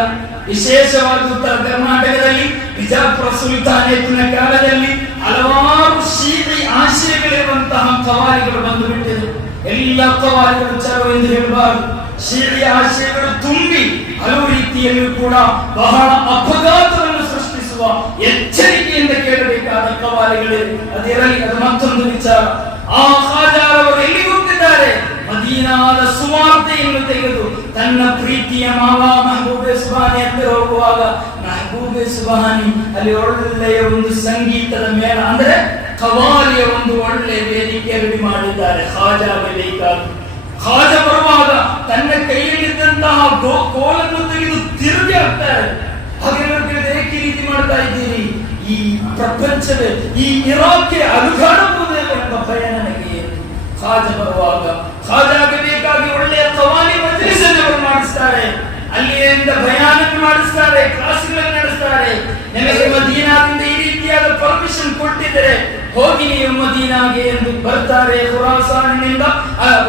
ವಿಶೇಷವಾಗಿ ಉತ್ತರ ಕರ್ನಾಟಕದಲ್ಲಿ ಬಿಜಾಪುರ ಸುಲ್ತಾನೇತಿನ ಕಾಲದಲ್ಲಿ ಹಲವಾರು ಶೀತಿ ಆಶಯಗಳಿರುವಂತಹ ಕವಾಲಿಗಳು ಬಂದು ಬಿಟ್ಟಿದೆ. ಎಲ್ಲ ಕವಾಲಿಗಳು ಚಲೋ ಎಂದು ಹೇಳಬಾರದು. ಶೀತಿ ಆಶಯಗಳು ತುಂಬಿ ಹಲವು ರೀತಿಯಲ್ಲೂ ಕೂಡ ಬಹಳ ಅಪಘಾತವನ್ನು ಸೃಷ್ಟಿಸುವ ಎಚ್ಚರಿಕೆಯಿಂದ ಕೇಳಬೇಕಾದ ಕವಾಲಿಗಳಿವೆ. ಅದಿರಲಿ, ಅದು ಮತ್ತೊಂದು ವಿಚಾರ. ಆ ಖಾಜಾರವರು ಎಲ್ಲಿಗೆ ಹೋಗ್ತಿದ್ದಾರೆ? ಮದೀನಾದ ಸುವಾರ್ತೆಯನ್ನು ತೆಗೆದು ತನ್ನ ಪ್ರೀತಿಯ ಮಾವ ಮೆಹಬೂಬೆ ಸುಬ್ಹಾನಿ ಹತ್ತಿರ ಹೋಗುವಾಗ ಮೆಹಬೂಬೆ ಸುಬ್ಹಾನಿ ಅಲ್ಲಿ ಒಳ್ಳೆಯ ಒಂದು ಸಂಗೀತದ ಮೇಳ ಅಂದ್ರೆ ಕವಾಲಿಯ ಒಂದು ಒಳ್ಳೆಯ ವೇದಿಕೆ ರೆಡಿ ಮಾಡಿದ್ದಾರೆ ಖಾಜಾಗೆ ಬೇಕಾಗಿ. ಖಾಜಾ ಬರುವಾಗ ತನ್ನ ಕೈಯಲ್ಲಿದ್ದಂತಹ ಕೋಲನ್ನು ತೆಗೆದು ತಿರುಗಿ ಹಾಕ್ತಾರೆ. ಹಾಗೆಲ್ಲ ಏಕೆ ರೀತಿ ಮಾಡ್ತಾ ಇದ್ದೀರಿ? ಈ ಪ್ರಪಂಚವೇ, ಈ ಇರಾಕ್ಗೆ ಅಲುಗಾಡಬಹುದಿಲ್ಲ ಎಂಬ ಭಯ ನನಗೆ. ಖಾಜಾ ಬರುವಾಗ ಖಾಜಾಗೆ ಬೇಕಾಗಿ ಒಳ್ಳೆಯ ಕವಾಲಿ ಮಜ್ಲಿಸನ್ನು ಮಾಡಿಸ್ತಾರೆ. ಅಲ್ಲಿಂದ ಭಯಾನಕ ಮಾಡಿಸ್ತಾರೆ, ಕ್ಲಾಸ್ಗಳನ್ನು ನಡೆಸ್ತಾರೆ. ನಿಮಗೆ ಮದೀನಾದಿಂದ ಈ ರೀತಿಯಾದ ಪರ್ಮಿಷನ್ ಕೊಟ್ಟಿದ್ದಾರೆ, ಹೋಗಿ ನೀವು ಮದೀನಾಗೆ ಎಂದು ಬರ್ತಾರೆ. ಖುರಾಸಾನಿನಿಂದ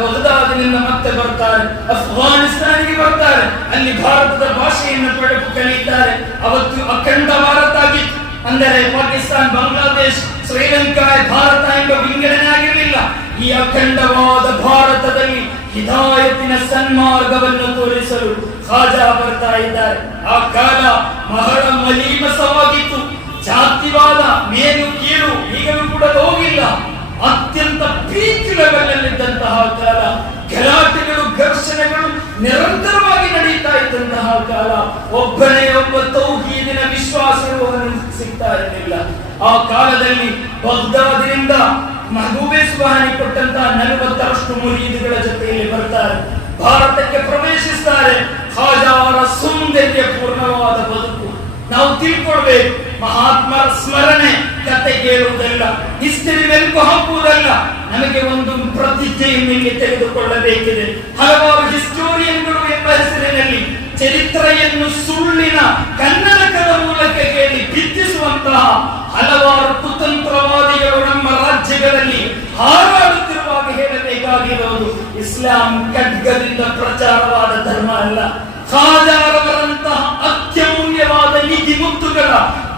ಬಗ್ದಾದಿನಿಂದ ಮತ್ತೆ ಬರ್ತಾರೆ, ಅಫ್ಘಾನಿಸ್ತಾನಿಗೆ ಬರ್ತಾರೆ, ಅಲ್ಲಿ ಭಾರತದ ಭಾಷೆಯನ್ನು ಕಲಿಯುತ್ತಾರೆ. ಅವತ್ತು ಅಖಂಡ ಭಾರತ ಆಗಿತ್ತು, ಅಂದರೆ ಪಾಕಿಸ್ತಾನ, ಬಾಂಗ್ಲಾದೇಶ್, ಶ್ರೀಲಂಕಾ, ಭಾರತ ಎಂಬ ವಿಂಗಡಣೆ ಆಗಿರಲಿಲ್ಲ. ಈ ಅಖಂಡವಾದ ಭಾರತದಲ್ಲಿ ಹಿದಾಯತಿನ ಸನ್ಮಾರ್ಗವನ್ನು ತೋರಿಸಲು ಖಾಜಾ ಬರ್ತಾ ಇದ್ದಾರೆ. ಆ ಕಾಲ ಬಹಳ ಮಲೀಮಸವಾಗಿತ್ತು. ಜಾತಿವಾದ, ಮೇಲು ಕೀಳು ಈಗಲೂ ಕೂಡ ಹೋಗಿಲ್ಲ. ಅತ್ಯಂತ ಪೀಕ್ ಲೆವೆಲ್ ಅಲ್ಲಿದ್ದಂತಹ ಕಾಲ. ಗಲಾಟೆಗಳು, ಘರ್ಷಣೆಗಳು ನಿರಂತರವಾಗಿ ನಡೀತಾ ಇದ್ದಂತಹ ಕಾಲ. ಒಬ್ಬನೇ ಒಬ್ಬ ತೌಹೀದಿನ ವಿಶ್ವಾಸ ಇರುವವನು ಸಿಗ್ತಾ ಇರಲಿಲ್ಲ. ಆ ಕಾಲದಲ್ಲಿ ಬಗ್ದಾದಿನಿಂದ ಮಹಬೂಬೆ ಸುಬಹಾನಿ ಕೊಟ್ಟಂತಹ 40ರಷ್ಟು ಮುರೀದುಗಳ ಜೊತೆಯಲ್ಲಿ ಬರ್ತಾರೆ, ಭಾರತಕ್ಕೆ ಪ್ರವೇಶಿಸ್ತಾರೆ. ಖಾಜಾ ಅವರ ಸೌಂದರ್ಯ ಪೂರ್ಣವಾದ ಬದುಕು ನಾವು ತಿಳ್ಕೊಳ್ಬೇಕು. ಮಹಾತ್ಮರ ಸ್ಮರಣೆ, ಕತೆ ಕೇಳುವುದಲ್ಲ, ಹಿಸ್ಟರಿ ಮೆಲುಕು ಹಾಕುವುದಲ್ಲ. ನಮಗೆ ಒಂದು ಪ್ರತಿಜ್ಞೆಯನ್ನು ಇಲ್ಲಿ ತೆಗೆದುಕೊಳ್ಳಬೇಕಿದೆ. ಹಲವಾರು ಹಿಸ್ಟೋರಿಯನ್ಗಳು ಎಂಬ ಹೆಸರಿನಲ್ಲಿ ಚರಿತ್ರೆಯನ್ನು ಸುಳ್ಳಿನ ಕನ್ನಡಕದ ಮೂಲಕ ಕೇಳಿ ಬಿತ್ತಿಸುವಂತಹ ಹಲವಾರು ಕುತಂತ್ರವಾದಿಗಳು ನಮ್ಮ ರಾಜ್ಯಗಳಲ್ಲಿ ಹಾರಾಡುತ್ತಿರುವಾಗ ಹೇಳಬೇಕಾಗಿರುವುದು, ಇಸ್ಲಾಂ ಖಡ್ಗದಿಂದ ಪ್ರಚಾರವಾದ ಧರ್ಮ ಅಲ್ಲ. ಖಾಜಾರವರಂತಹ ಅತ್ಯಮೂಲ್ಯವಾದ ನೀತಿ ಮುತ್ತುಗಳ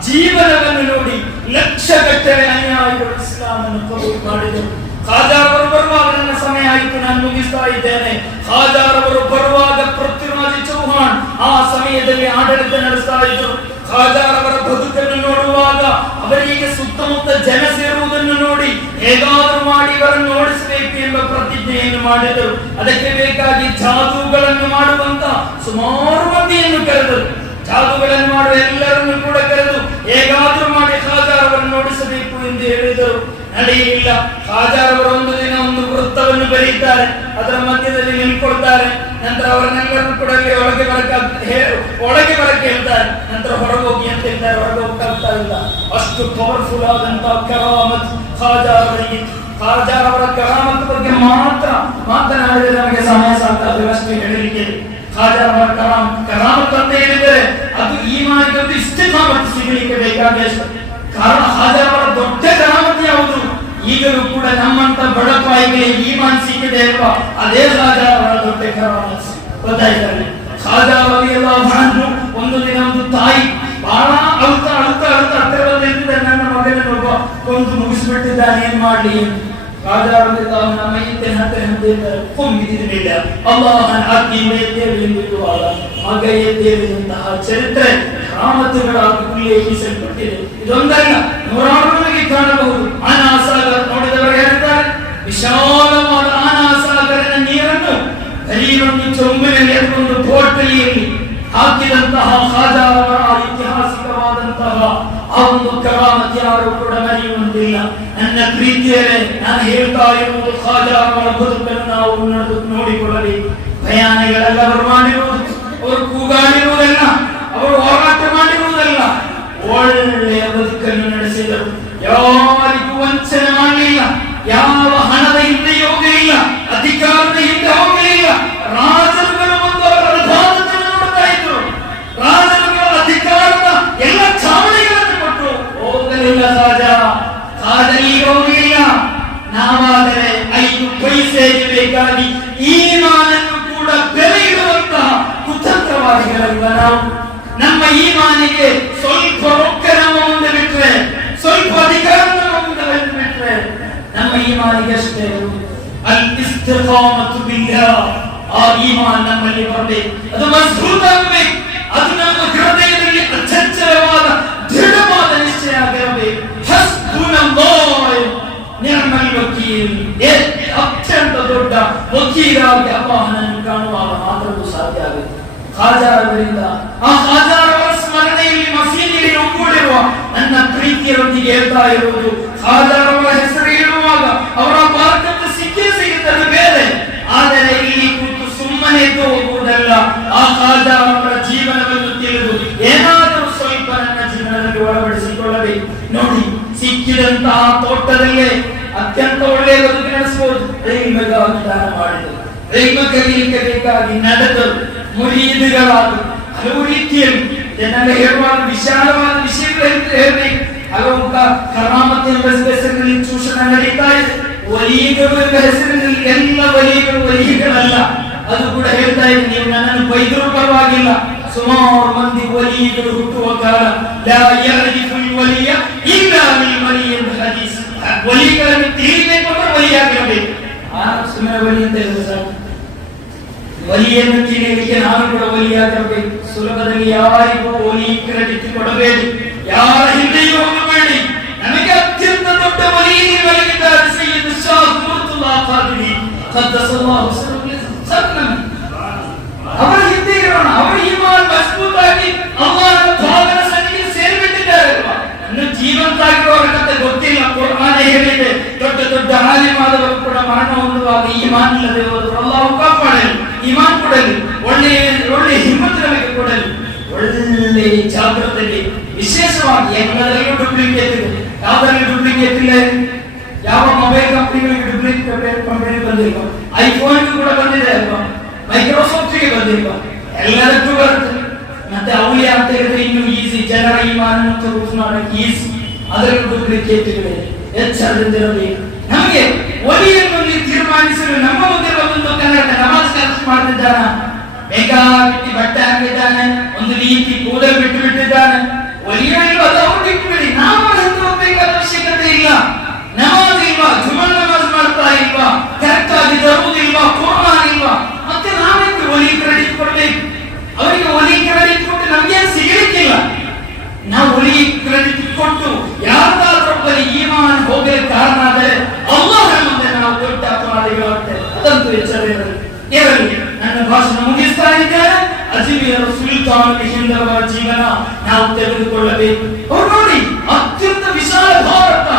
ಜೀವನವನ್ನು ನೋಡಿ ಲಕ್ಷಗಟ್ಟಲೆ ಅನುಯಾಯಿಗಳು ಇಸ್ಲಾಮನ್ನು ಕಬೂಲ್ ಮಾಡಿದರು. ಖಾಜಾರವರು ಬರುವಾಗ, ನನ್ನ ಸಮಯ ಆಯಿತು, ನಾನು ಮುಗಿಸ್ತಾ ಇದ್ದೇನೆ. ಖಾಜಾರವರು ಬರುವಾಗ ಪೃಥ್ವಿರಾಜ್ ಚೌಹಾಣ್ ಆ ಸಮಯದಲ್ಲಿ ಆಡಳಿತ ನಡೆಸ್ತಾ ಇದ್ದರು. ಖಾಜಾರವರ ಬದುಕನ್ನು ನೋಡುವಾಗ ಅವರಿಗೆ ಸುತ್ತಮುತ್ತ ಜನ ಸೇರುವುದನ್ನು ನೋಡಿ ಹೇಗಾದರೂ ಮಾಡಿ ಇವರನ್ನು ಓಡಿಸಬೇಕು ಎಂಬ ಪ್ರತಿಜ್ಞೆಯನ್ನು ಮಾಡಿದರು. ಅದಕ್ಕೆ ಬೇಕಾಗಿ ಜಾದೂಗಳನ್ನು ಮಾಡುವಂತ ಸುಮಾರು ಮಂದಿಯನ್ನು ಕರೆದರು. ಜಾದೂಗಳನ್ನು ಮಾಡುವ ಎಲ್ಲರನ್ನು ಕೂಡ ಕರೆದು ಹೇಗಾದರೂ ಮಾಡಿ ಖಾಜಾರವರನ್ನು ಓಡಿಸಬೇಕು ಎಂದು ಹೇಳಿದರು. ನಡೆಯಲಿಲ್ಲ. ಖಾಜಾರವರು ಒಂದು ದಿನ ಒಂದು ವೃತ್ತವನ್ನು ಬರೀತಾರೆ, ಅದರ ಮಧ್ಯದಲ್ಲಿ ನಿಂತ್ಕೊಳ್ತಾರೆ. ನಂತರ ಅವರನ್ನೆಲ್ಲರೂ ಕೂಡ ಒಳಗೆ ಬರಕ್ಕೆ ಹೇಳ್ತಾರೆ. ನಂತರ ಹೊರಗೆ ಹೋಗಿ ಅಂತ ಹೇಳ್ತಾರೆ, ಹೊರಗೆ ಹೋಗ್ತಾ ಇಲ್ಲ. ಅಷ್ಟು ಪವರ್ಫುಲ್ ಆದಂತಹ ಕರಾಮತ್ ಖಾಜಾರವರಿಗೆ. ಖಾಜಾರವರ ಕರಾಮತ್ ಬಗ್ಗೆ ಮಾತ್ರ ಮಾತನಾಡಿದರೆ ನಮಗೆ ಸಮಯ ಸಾಕಾಗದು, ಅಷ್ಟೇ ಹೇಳಲಿಕ್ಕೆ. ಖಾಜಾರವರ ಕರಾಮತ್ ಅಂತ ಹೇಳಿದರೆ ಅದು ಈಮಾನಿಗೆ ಒಂದು ಇಸ್ತಿಕಾಮತ್ ಸಿಗಲಿಕ್ಕೆ ಬೇಕಾದಷ್ಟು. ಕಾರಣ ಖಾಜಾರವರ ದೊಡ್ಡ ಕರಾಮತ್ ಯಾವುದು? ಈಗಲೂ ಕೂಡ ನಮ್ಮಂತ ಬಡಪಾಯಿಗೆ ಈಮಾನ್ ಸಿಕ್ಕಿದೆ ಅಲ್ವಾ, ಅದೇ ಖಾಜಾರವರ ದೊಡ್ಡ ಕರಾಮತ್. ಗೊತ್ತಾಯ್ತಾರೆ. ಖಾಜಾ ರಲಿಯಲ್ಲಾಹು ಅನ್ಹು ಒಂದು ದಿನ ಒಂದು ತಾಯಿ ಬಹಳ ಅಳುತ್ತಾ ಹತ್ತಿರ ಬಂದಿದ್ದ, ನನ್ನ ಮಗನನ್ನು ಒಬ್ಬ ಕೊಂದು ಮುಗಿಸ್ಬಿಟ್ಟಿದ್ದಾನೆ, ಏನ್ ಮಾಡ್ಲಿ? ಖಾಜಾ ರಲಿಯಲ್ಲಾಹು ಅನ್ಹು ಮೈಯತ್ತೆ ಹತ್ತೆ ಕೊಂಬಿದ್ದಿರಲಿಲ್ಲ. ಅಲ್ಲಾಹನ ಆಜ್ಞೆಯಿಂದ ಎದ್ದೇಳು ಎಂದು ಇರುವಾಗ ಮಗ ಎದ್ದೇಳಿದಂತಹ ಚರಿತ್ರೆ ರಾಮತುಗಳಾಗಿ ಉಲ್ಲೇಖಿಸಲ್ಪಟ್ಟಿದೆ. ಇದೊಂದಲ್ಲ, ನೂರಾರು ನಮಗೆ ಕಾಣಬಹುದು. ಆನಾಸಾಗರ ನೋಡಿದವರು ಹೇಳ್ತಾರೆ, ವಿಶಾಲವಾದ ಆನಾಸಾಗರನ ನೀರನ್ನು ಕೈಯನ್ನು ಚೊಂಬಿನಲ್ಲಿ ಎತ್ಕೊಂಡು ಬೋಟಲಿಯಲ್ಲಿ ಹಾಕಿದಂತಹ ಖಾಜಾರವರ ಐತಿಹಾಸಿಕವಾದಂತಹ ಆ ಒಂದು ಕರಾಮತ್ ಯಾರು ಕೂಡ ಮರೆಯುವಂತಿಲ್ಲ. ನನ್ನ ಪ್ರೀತಿಯರೇ, ನಾನು ಹೇಳ್ತಾ ಇರುವುದು ಖಾಜಾರವರ ಬದುಕನ್ನು ನಾವು ನೋಡಿಕೊಳ್ಳಬೇಕು. ಭಯಾನಗಳೆಲ್ಲ ಅವರು ಮಾಡಿರುವುದು, ಅವರು ಕೂಗಾಡಿರುವುದಲ್ಲ, ಅವರು ಹೋರಾಟ ಮಾಡಿರುವುದಲ್ಲ, ಒಳ್ಳೆಯ ಬದುಕನ್ನು ನಡೆಸಿದರು. ಯಾರಿಗೂ ವಂಚನೆ ಮಾಡಲಿಲ್ಲ, ಯಾವ ಹಣದ ಹಿಂದೆ ಹೋಗಲಿಲ್ಲ, ಅಧಿಕಾರದ ಹಿಂದೆ ಹೋಗಲಿಲ್ಲ. ರಾಜರುಗಳು ಒಂದು ಪ್ರಧಾನತೆಯನ್ನು ನೋಡ್ತಾ ಇದ್ರು, ರಾಜರುಗಳ ಅಧಿಕಾರದ ಎಲ್ಲ ಚಾವಣಿಗಳನ್ನು ಕೊಟ್ಟರು, ಹೋಗಲಿಲ್ಲ. ಖಾಜಾದಲ್ಲಿ ಹೋಗಲಿಲ್ಲ. ನಾವಾದರೆ 5 ಪೈಸೆಗೆ ಬೇಕಾಗಿ ಈಮಾನನ್ನು ಕೂಡ ಬೆಲೆ ಇಡುವಂತಹ ಕುತಂತ್ರವಾದಿಗಳಲ್ಲ ನಾವು. ನಮ್ಮ ಈಮಾನಿಗೆ ಸ್ವಲ್ಪ ರೊಕ್ಕ ನಮ್ಮ ಮುಂದೆ ಬಿಟ್ರೆ, ಸ್ವಲ್ಪ ಅಧಿಕಾರ ನಮ್ಮ ಮುಂದೆ ಬಿಟ್ರೆ ನಮ್ಮ ಈಮಾನಿಗೆ ಅಷ್ಟೇ ಅಲ್ ಇಸ್ತಿಕಾಮತು ಬಿಲ್ಲಾಹ್. ಆ ಈಮಾನ್ ನಮ್ಮಲ್ಲಿ ಬರಬೇಕು, ಅದು ಮಜಬೂತ್ ಆಗಬೇಕು, ಅದು ನಮ್ಮ ಹೃದಯದಲ್ಲಿ ಅಚಂಚಲವಾದ ದೃಢವಾದ ನಿಶ್ಚಯ ಆಗಿರಬೇಕು. ಹಸ್ಬುನಲ್ಲಾಹ್ ನಿಅಮಲ್ ವಕೀಲ್. ಅತ್ಯಂತ ದೊಡ್ಡ ವಕೀಲಾಗಿ ಅಲ್ಲಾಹನನ್ನು ಕಾಣುವಾಗ ಮಾತ್ರ ಸಾಧ್ಯ ಆಗುತ್ತೆ. ಖಾಜಾರವರಿಂದ, ಆ ಖಾಜಾರವರ ಸ್ಮರಣೆಯಲ್ಲಿ ಮಸೀದಿಯಲ್ಲಿ ಒಗ್ಗೂಡಿರುವ ನನ್ನ ಪ್ರೀತಿಯರೊಂದಿಗೆ ಹೇಳ್ತಾ ಇರುವುದು, ಖಾಜಾರವರ ಹೆಸರು ಹೇಳುವಾಗ ಅವರ ಮಾರ್ಗಕ್ಕೆ ಸಿಗುತ್ತದೆ ಬೇರೆ, ಆದರೆ ಇಲ್ಲಿ ಕೂತು ಸುಮ್ಮನೆ ಎದ್ದು ಹೋಗುವುದಲ್ಲ. ಆ ಖಾಜಾರವರ ಜೀವನವನ್ನು ತಿಳಿದು ಏನಾದರೂ ಸ್ವಲ್ಪ ನನ್ನ ಜೀವನದಲ್ಲಿ ಒಳಪಡಿಸಿಕೊಳ್ಳಬೇಕು. ನೋಡಿ, ಸಿಕ್ಕಿದಂತಹ ತೋಟದಲ್ಲೇ ಅತ್ಯಂತ ಒಳ್ಳೆಯ ಬದುಕು ನಡೆಸಬಹುದು. ದಾನ ಮಾಡಿದರು, ಕಲಿಯಲಿಕ್ಕೆ ಬೇಕಾಗಿ ನಡೆದರು. ಮುರೀದುಗಳಾದ ಹಲವು ರೀತಿಯಲ್ಲಿ ಜನರ ಹೇಳುವಾಗ ವಿಶಾಲವಾದ ವಿಷಯಗಳು ಹೇಳಬೇಕು. ಹಲವು ಕರಾಮತ್ತಿನ ಹೆಸರಿನಲ್ಲಿ ಚೂಷಣ ನಡೀತಾ ಇದೆ. ವಲಿಗಳು ಎಂಬ ಹೆಸರಿನಲ್ಲಿ ಎಲ್ಲ ವಲಿಗಳು ವಲಿಗಳಲ್ಲ. ಅದು ಕೂಡ ಹೇಳ್ತಾ ಇದೆ, ನೀವು ನನ್ನನ್ನು ಬೈದರೂ ಪರವಾಗಿಲ್ಲ, ಸುಮಾರು ಮಂದಿ ವಲಿಗಳು ಹುಟ್ಟುವ ಕಾಲ ವಲಿಗಳನ್ನು ತಿಳಿಬೇಕು ಅಂದ್ರೆ ವಲಿಯಾಗಿರಬೇಕು. ಸುಮ್ಮನೆ ವಲಿ ಅಂತ ಹೇಳಿದ್ರೆ ಸಾಕು. ವಲಿಯನ್ನು ತಿಳಿಯಲಿಕ್ಕೆ ನಾನು ಕೂಡ ವಲಿಯಾಗಿರಬೇಕು. ಸುಲಭದಲ್ಲಿ ಯಾರಿಗೂ ವಲಿ ಕ್ರೆಡಿಟ್ ಕೊಡಬೇಡಿ, ಯಾರ ಹಿಂದೆಯೂ ಹೋಗಬೇಡಿ. ನನಗೆ ಅತ್ಯಂತ ದೊಡ್ಡ ವಲಿ ಮಲಗಿದ್ದಾರೆ ಸಯ್ಯದ್ ಶಾಹ್ ಮುರ್ತುಲ್ಲಾ ಖಾದಿರಿ ಖದ್ದಸಲ್ಲಾಹು ಸಲ್ಲಂ. ಅವರ ಹಿಂದೆ ಇರೋಣ. ಅವರ ಈಮಾನ್ ಮಜಬೂತಾಗಿ ಅಲ್ಲಾಹನ ಭಾಗನ ಸನ್ನಿಧಿಗೆ ಸೇರಿಬಿಟ್ಟಿದ್ದಾರೆ. ಇನ್ನು ಜೀವಂತ ಆಗಿರುವವರ ಕಥೆ ಗೊತ್ತಿಲ್ಲ. ಕುರ್ಆನ್ ಹೇಳಿದೆ, ದೊಡ್ಡ ದೊಡ್ಡ ಆಲಿಮಾದವರು ಕೂಡ ಮರಣ ಹೊಂದುವಾಗ ಈಮಾನ್ ಇಲ್ಲದೆ ಹೋದರು ಅಲ್ಲಾಹ್ ಕಾಪಾಡಲಿ, ಈಮಾನ್ ಕೊಡಲಿ, ಒಳ್ಳೆ ಒಳ್ಳೆ ಹಿಮ್ಮತ್ತು ನಮಗೆ ಕೊಡಲಿ. ಒಳ್ಳೆ ಜಾಗೃತಿಯಲ್ಲಿ ವಿಶೇಷವಾಗಿ ಎಲ್ಲದರಲ್ಲೂ ಡೂಪ್ಲಿಕೇಟ್ ಇದೆ. ಯಾವುದರಲ್ಲಿ ಡೂಪ್ಲಿಕೇಟ್ ಇಲ್ಲ? ಯಾವ ಮೊಬೈಲ್ ಕಂಪನಿಗಳಿಗೆ ಡೂಪ್ಲಿಕೇಟ್ ಕಂಪನಿ ಬಂದಿಲ್ವಾ? ಐಫೋನ್ ಕೂಡ ಬಂದಿದೆ ಅಲ್ವಾ? ಮೈಕ್ರೋಸಾಫ್ಟ್ಗೆ ಬಂದಿಲ್ವಾ? ಎಲ್ಲದಕ್ಕೂ ಬರುತ್ತೆ. ಮತ್ತೆ ಔಲಿಯಾ ಅಂತ ಹೇಳಿದ್ರೆ ಇನ್ನು ಈಸಿ, ಜನರ ಈಮಾನನ್ನು ತರುವುದು ಮಾಡಕ್ಕೆ ಈಸಿ. ಅದರಲ್ಲೂ ಡೂಪ್ಲಿಕೇಟ್ಗಳಿದೆ. ಎಚ್ಚರದಿಂದಿರಬೇಕು. ನಮಗೆ ಒಲಿಯನ್ನು ತೀರ್ಮಾನಿಸಲು ನಮ್ಮ ಮುಂದೆ ಒಂದು ಕನ್ನಡ ನಮಾಜ್ ಖರ್ಚು ಮಾಡ್ತಿದ್ದಾನ, ಬೇಕಾ ಬಿಟ್ಟು ಬಟ್ಟೆ ಹಾಕಿದ್ದಾನೆ, ಒಂದು ರೀತಿ ಕೂದಲು ಬಿಟ್ಟು ಬಿಟ್ಟಿದ್ದಾನೆ. ಒಲಿಯಲು ಅದು ಅವ್ರು ಬಿಟ್ಟು ಬಿಡಿ, ನಾವು ಅದನ್ನು ಹೋಗ್ಬೇಕಾದ ಅವಶ್ಯಕತೆ ಇಲ್ಲ. ನಮಾಜ್ ಇಲ್ವಾ, ಜುಮಲ್ ನಮಾಜ್ ಮಾಡ್ತಾ ಇಲ್ವಾ, ಕರೆಕ್ಟ್ ಆಗಿ ತರುವುದಿಲ್ವಾ, ಕುರ್ಆನ್ ಇಲ್ವಾ, ಮತ್ತೆ ನಾವೇನು ಒಲಿ ಕ್ರೆಡಿಟ್ ಕೊಡ್ಬೇಕು? ಅವರಿಗೆ ಒಲಿ ಕ್ರೆಡಿಟ್ ಕೊಟ್ಟು ನಮ್ಗೆ ಸಿಗಲಿಕ್ಕಿಲ್ಲ. ನಾವು ಒಲಿ ಕ್ರೆಡಿಟ್ ಕೊಟ್ಟು ಯಾರ್ದಾದ್ರೊಬ್ಬರಿ ಈಮಾನ್ ಹೋಗಲಿಕ್ಕೆ ಕಾರಣ ಆದರೆ ಅಲ್ಲಾಹನ ಮುಂದೆ ನಾವು ದೊಡ್ಡ ಅಪರಾಧಿಗಳಾಗ್ತೇವೆ. ಅದಂತೂ ಇರಲಿ. ನನ್ನ ಭಾಷಣ ಮುಗಿಸ್ತಾ ಇದ್ದೇನೆ. ಅಜ್ಮೀರ್ ಸುಲ್ತಾನ್ ಹಿಂದವರ ಜೀವನ ನಾವು ತೆಗೆದುಕೊಳ್ಳಬೇಕು. ಅವ್ರು ನೋಡಿ, ಅತ್ಯಂತ ವಿಶಾಲ ಭಾರತ,